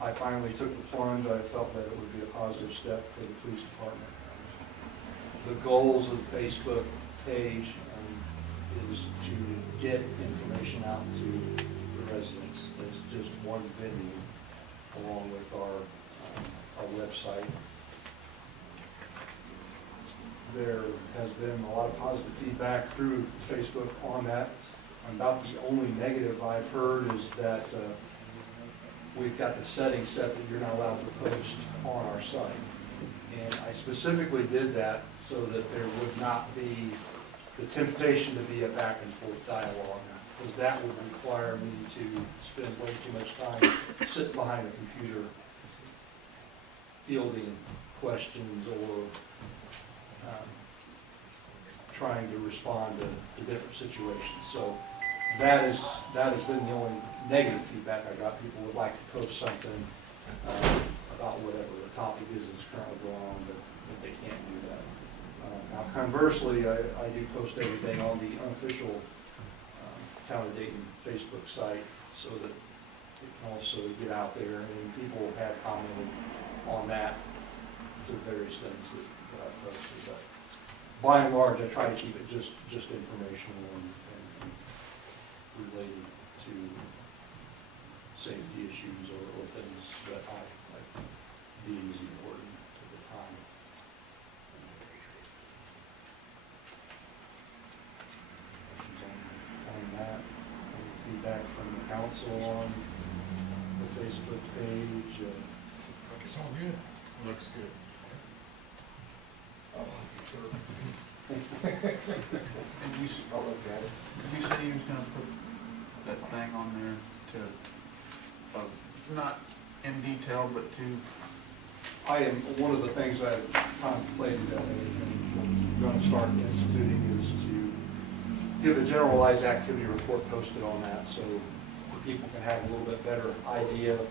I finally took the plunge. I felt that it would be a positive step for the police department. The goals of the Facebook page is to get information out to the residents. It's just one venue along with our website. There has been a lot of positive feedback through Facebook on that. About the only negative I've heard is that we've got the setting set that you're not allowed to post on our site. And I specifically did that so that there would not be the temptation to be a back and forth dialogue, because that would require me to spend way too much time sitting behind a computer fielding questions or trying to respond to different situations. So that has been the only negative feedback I got. People would like to post something about whatever the topic is that's currently going on, but they can't do that. Now conversely, I do post everything on the unofficial Town of Dayton Facebook site so that it can also get out there, and people have commented on that to various things that I've posted. But by and large, I try to keep it just informational and related to safety issues or things that I deem as important at the time. Questions on that? Any feedback from the council on the Facebook page? It's all good. Looks good. And you, I'll look at it. you said you was gonna put that thing on there to, not in detail, but to, one of the things I contemplated that I'm going to start instituting is to give a generalized activity report posted on that, so people can have a little bit better idea of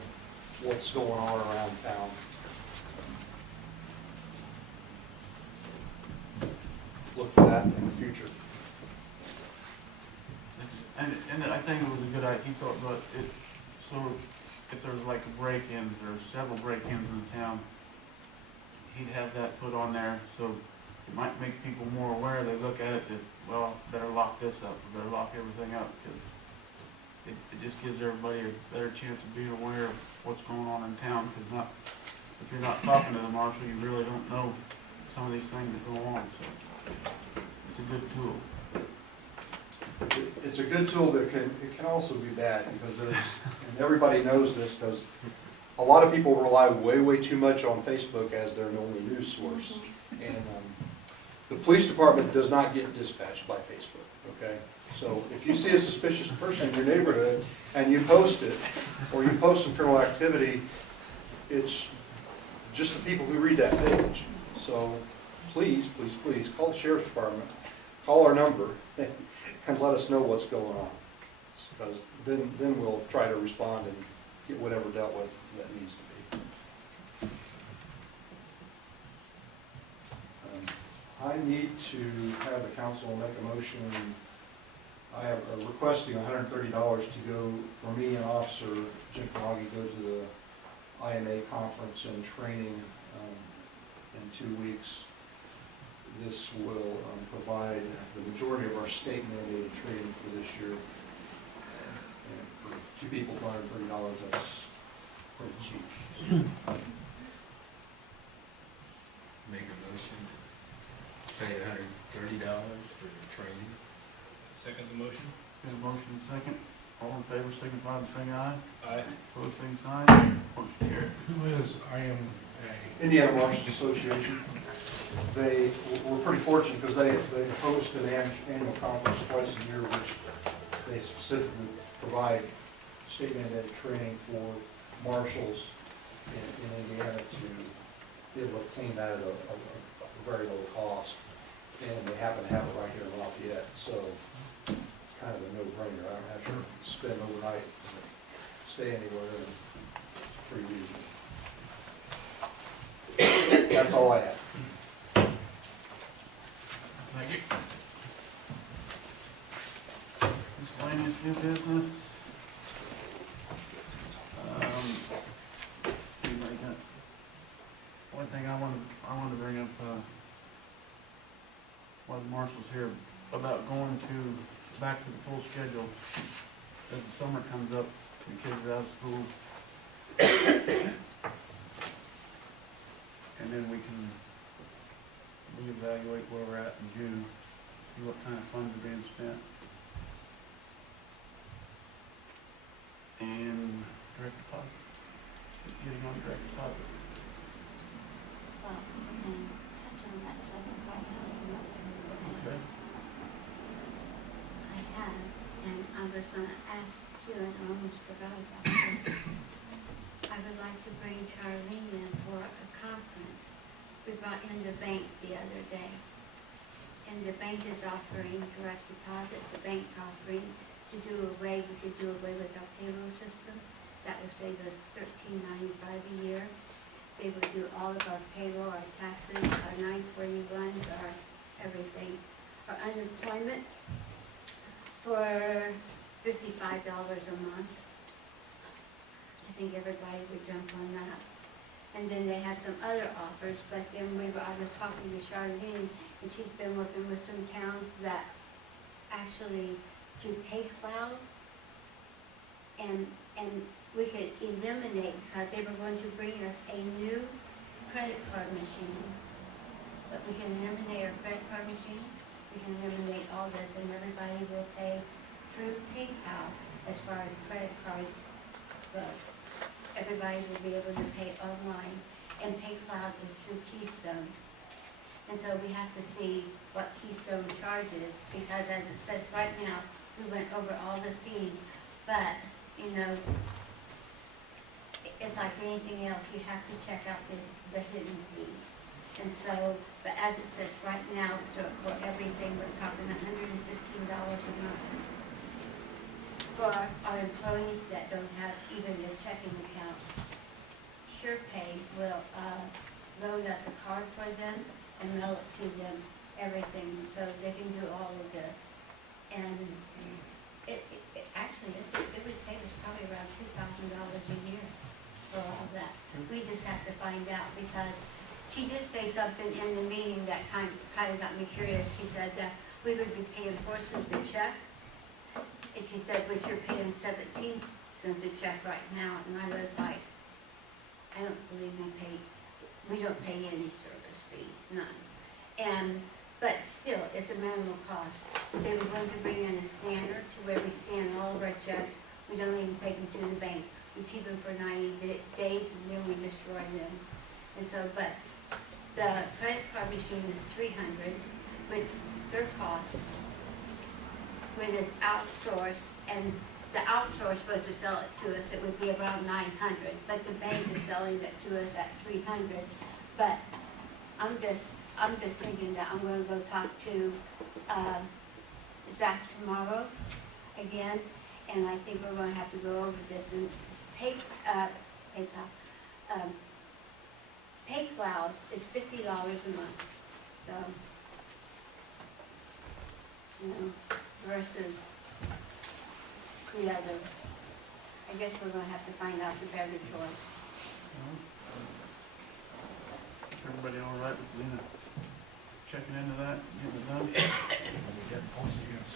what's going on around town. Look for that in the future. and I think it was a good idea, he thought, but it, so if there's like a break-ins or several break-ins in the town, he'd have that put on there, so it might make people more aware. They look at it that, well, better lock this up, or better lock everything up, because it just gives everybody a better chance of being aware of what's going on in town, because if you're not talking to the marshal, you really don't know some of these things that go on, so it's a good tool. It's a good tool, but it can also be bad, because there's, and everybody knows this, because a lot of people rely way too much on Facebook as their only news source. And the police department does not get dispatched by Facebook, okay? So if you see a suspicious person in your neighborhood and you post it, or you post some criminal activity, it's just the people who read that page. So please call the sheriff's department, call our number, and let us know what's going on. Because then we'll try to respond and get whatever dealt with that needs to be. I need to have the council make a motion. I have requesting $130 to go, for me and Officer Jim Kamagi, go to the IMA conference and training in 2 weeks. This will provide the majority of our state mandated training for this year. And for 2 people for $130, that's pretty cheap. Make a motion, pay $130 for the training. Second the motion? Got a motion and second. All in favor, signify by saying aye. Aye. Opposed, same sign. Motion carried. Who is IMA? Indiana Marshals Association. We're pretty fortunate because they host an annual conference twice a year, which they specifically provide state mandated training for marshals in Indiana to be able to obtain that at a very low cost. And they happen to have it right here in Lafayette, so it's kind of a no-brainer. I don't have to spend overnight, stay anywhere, and it's pretty easy. That's all I have. Thank you. Miscellaneous new business. Anybody got? One thing I wanted to bring up, while the marshal's here, about going back to the full schedule as the summer comes up and kids are out of school. And then we can reevaluate where we're at in June, see what kind of funds are being spent. And direct deposit, getting on direct deposit. Well, we can touch on that second part now. Okay. I have, and I was gonna ask you, and I almost forgot about this. I would like to bring Charlene in for a conference. We brought in the bank the other day, and the bank is offering direct deposit. The bank's offering to we could do away with our payroll system. That would save us $13.95 a year. They would do all of our payroll, our taxes, our 941s, our everything. Our unemployment for $55 a month. I think everybody would jump on that. And then they had some other offers, but then I was talking to Charlene, and she's been working with some towns that actually through PayCloud, and we could eliminate, because they were going to bring us a new credit card machine. But we can eliminate our credit card machine, we can eliminate all this, and everybody will pay through PayPal as far as credit cards go. Everybody will be able to pay online, and PayCloud is through Keystone. And so we have to see what Keystone charges, because as it says right now, we went over all the fees But, you know, it's like anything else, you have to check out the hidden fees. And so, but as it says right now, for everything, we're talking $115 a month. For our employees that don't have even a checking account, SurePay will load up a card for them and mail it to them, everything, so they can do all of this. And actually, it would take us probably around $2,000 a year for all that. We just have to find out, because she did say something in the meeting that kind of got me curious. She said that we would be paying 4 cents a check. And she said, but you're paying 17 cents a check right now. And I was like, I don't believe we don't pay any service fees, none. But still, it's a minimal cost. They were going to bring in a scanner to where we scan all of our checks. We don't even take them to the bank. We keep them for 90 days and then we destroy them. And so, but the credit card machine is $300, with their cost when it's outsourced, and the outsource supposed to sell it to us, it would be around $900, but the bank is selling it to us at $300. But I'm just thinking that I'm going to go talk to Zach tomorrow again, and I think we're going to have to go over this and PayCloud is $50 a month, so, you know, versus the other. I guess we're gonna have to find out the better choice. Everybody all right with Lena checking into that, getting it done? Yes.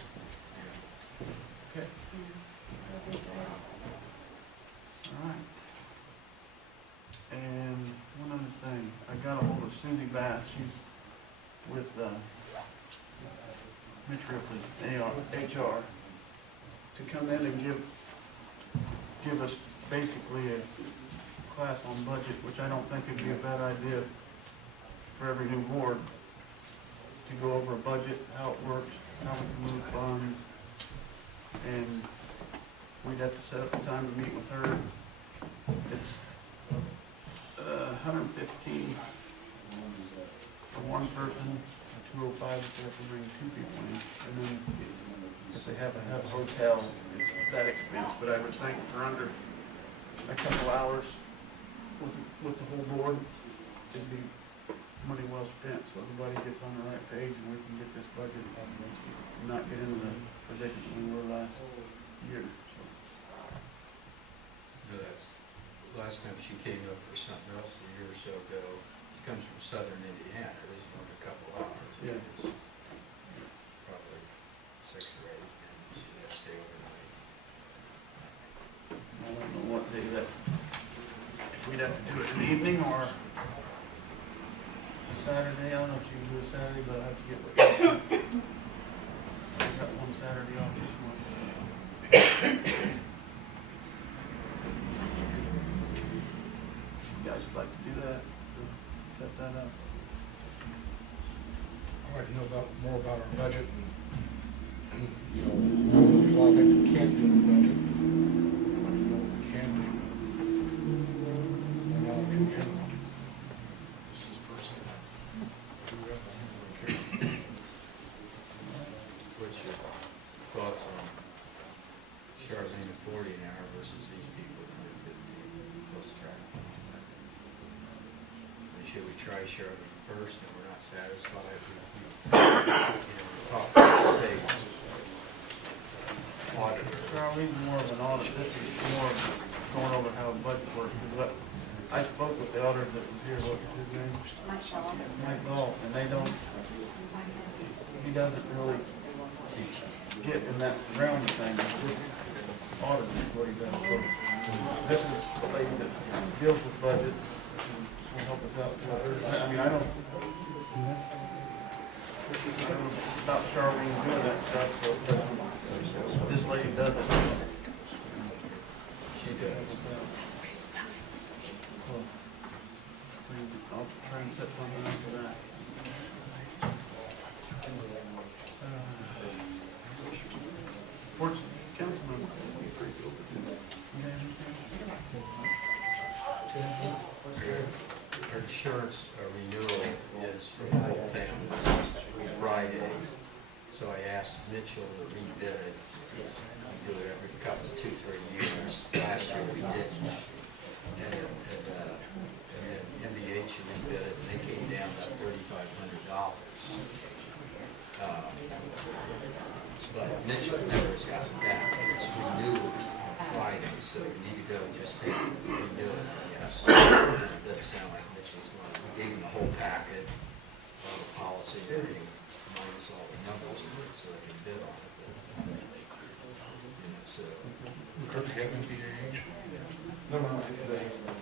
Okay, all right. And one other thing, I got a hold of Susie Bass, she's with Mitch Ripley's HR, to come in and give us basically a class on budget, which I don't think would be a bad idea for every new board, to go over a budget, how it works, how we can move funds, and we'd have to set up a time to meet with her. It's $115 for one person, $205 if they have to bring 2 people in, and then if they have a hotel, it's that expense. But I would think for under a couple hours with the whole board, it'd be money well spent, so everybody gets on the right page and we can get this budget and not get into the predicament we were last year. So. No, that's, last time she came up for something else a year or so ago, she comes from southern Indiana, at least only a couple hours. Yeah. It's probably 6 or 8, and she has to stay overnight. I don't know what day that, if we'd have to do it in the evening or a Saturday. I don't know if you can do a Saturday, but I'll have to get with you. I've got one Saturday off this month. You guys would like to do that, to set that up? I'd like to know more about our budget, and, you know, there's a lot of things we can't do in the budget. I'd like to know what we can do. And how we can general. This is person. What's your thoughts on Charlene at 40 an hour versus these people at 115 plus traffic? Should we try Charlene first and we're not satisfied? Talk to the state auditor. Charlene's more of an audit, this is more of going over how the budget works, because I spoke with the auditor that was here, what was his name? Mike Ball, and they don't, he doesn't really get in that realm of things, it's just audit is what he does. So this is the lady that deals with budgets, will help us out. I mean, I don't know about Charlene doing that stuff, so this lady does it. She does. I'll try and set something up for that. Councilman. So I asked Mitchell to rebid it. Do it every couple, 2-3 years. Last year we didn't. And then MBH rebid it, and they came down about $3,500. But Mitchell never has gotten back. It's renewed on Friday, so we need to go and just take it and renew it, yes. It doesn't sound like Mitchell's going to, we gave him the whole packet, all the policy, everything, minus all the numbers in it, so they can bid on it. But, you know, so. No, they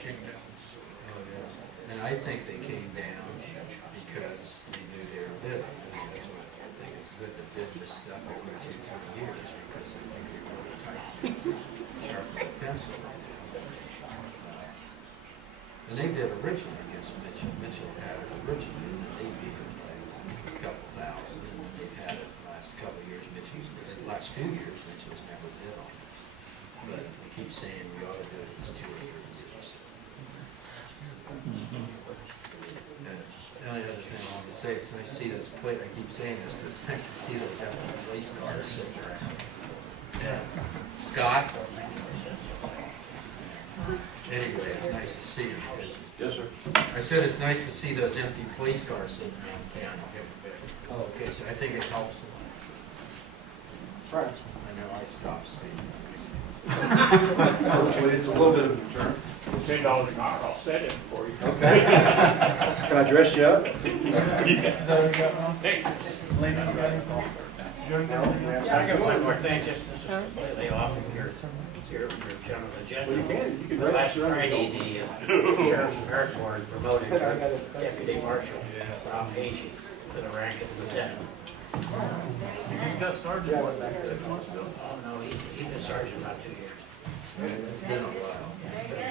came down. Oh, yeah. And I think they came down because they knew they were bidding. I think it's good to bid this stuff every 2-3 years because I think they're really tight. Sharpen the pencil. And they did originally against Mitchell. Mitchell had it originally, and they beat it by a couple thousand. And they've had it the last couple of years. The last 2 years, Mitchell's never bid on it. But they keep saying we ought to do it in 2 or 3 years. And the only other thing I want to say, it's nice to see those I keep saying this, because it's nice to see those empty police cars sitting around. Yeah. Scott? Anyway, it's nice to see them. Yes, sir. I said it's nice to see those empty police cars sitting around town. Oh, okay, so I think it helps a lot. Right. I know I stopped speaking. Hopefully it's a little bit of a deterrent. $10 an hour, I'll set it for you. Okay. Can I dress you up? I got one more thing, just this is completely off of your general agenda. Well, you can Last Friday, the Sheriff's Merit Board promoted Deputy Marshal Rob Agee to the rank of lieutenant. He's got sergeant one back there. Oh, no, he's been sergeant about 2 years. It's been a while.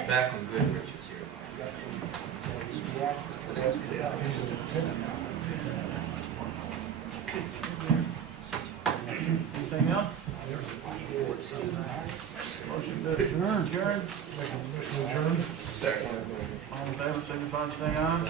Back when Goodrich was here. But that's good. Anything else? Motion to adjourn. Make a motion to adjourn. Second. All in favor, signify by saying aye.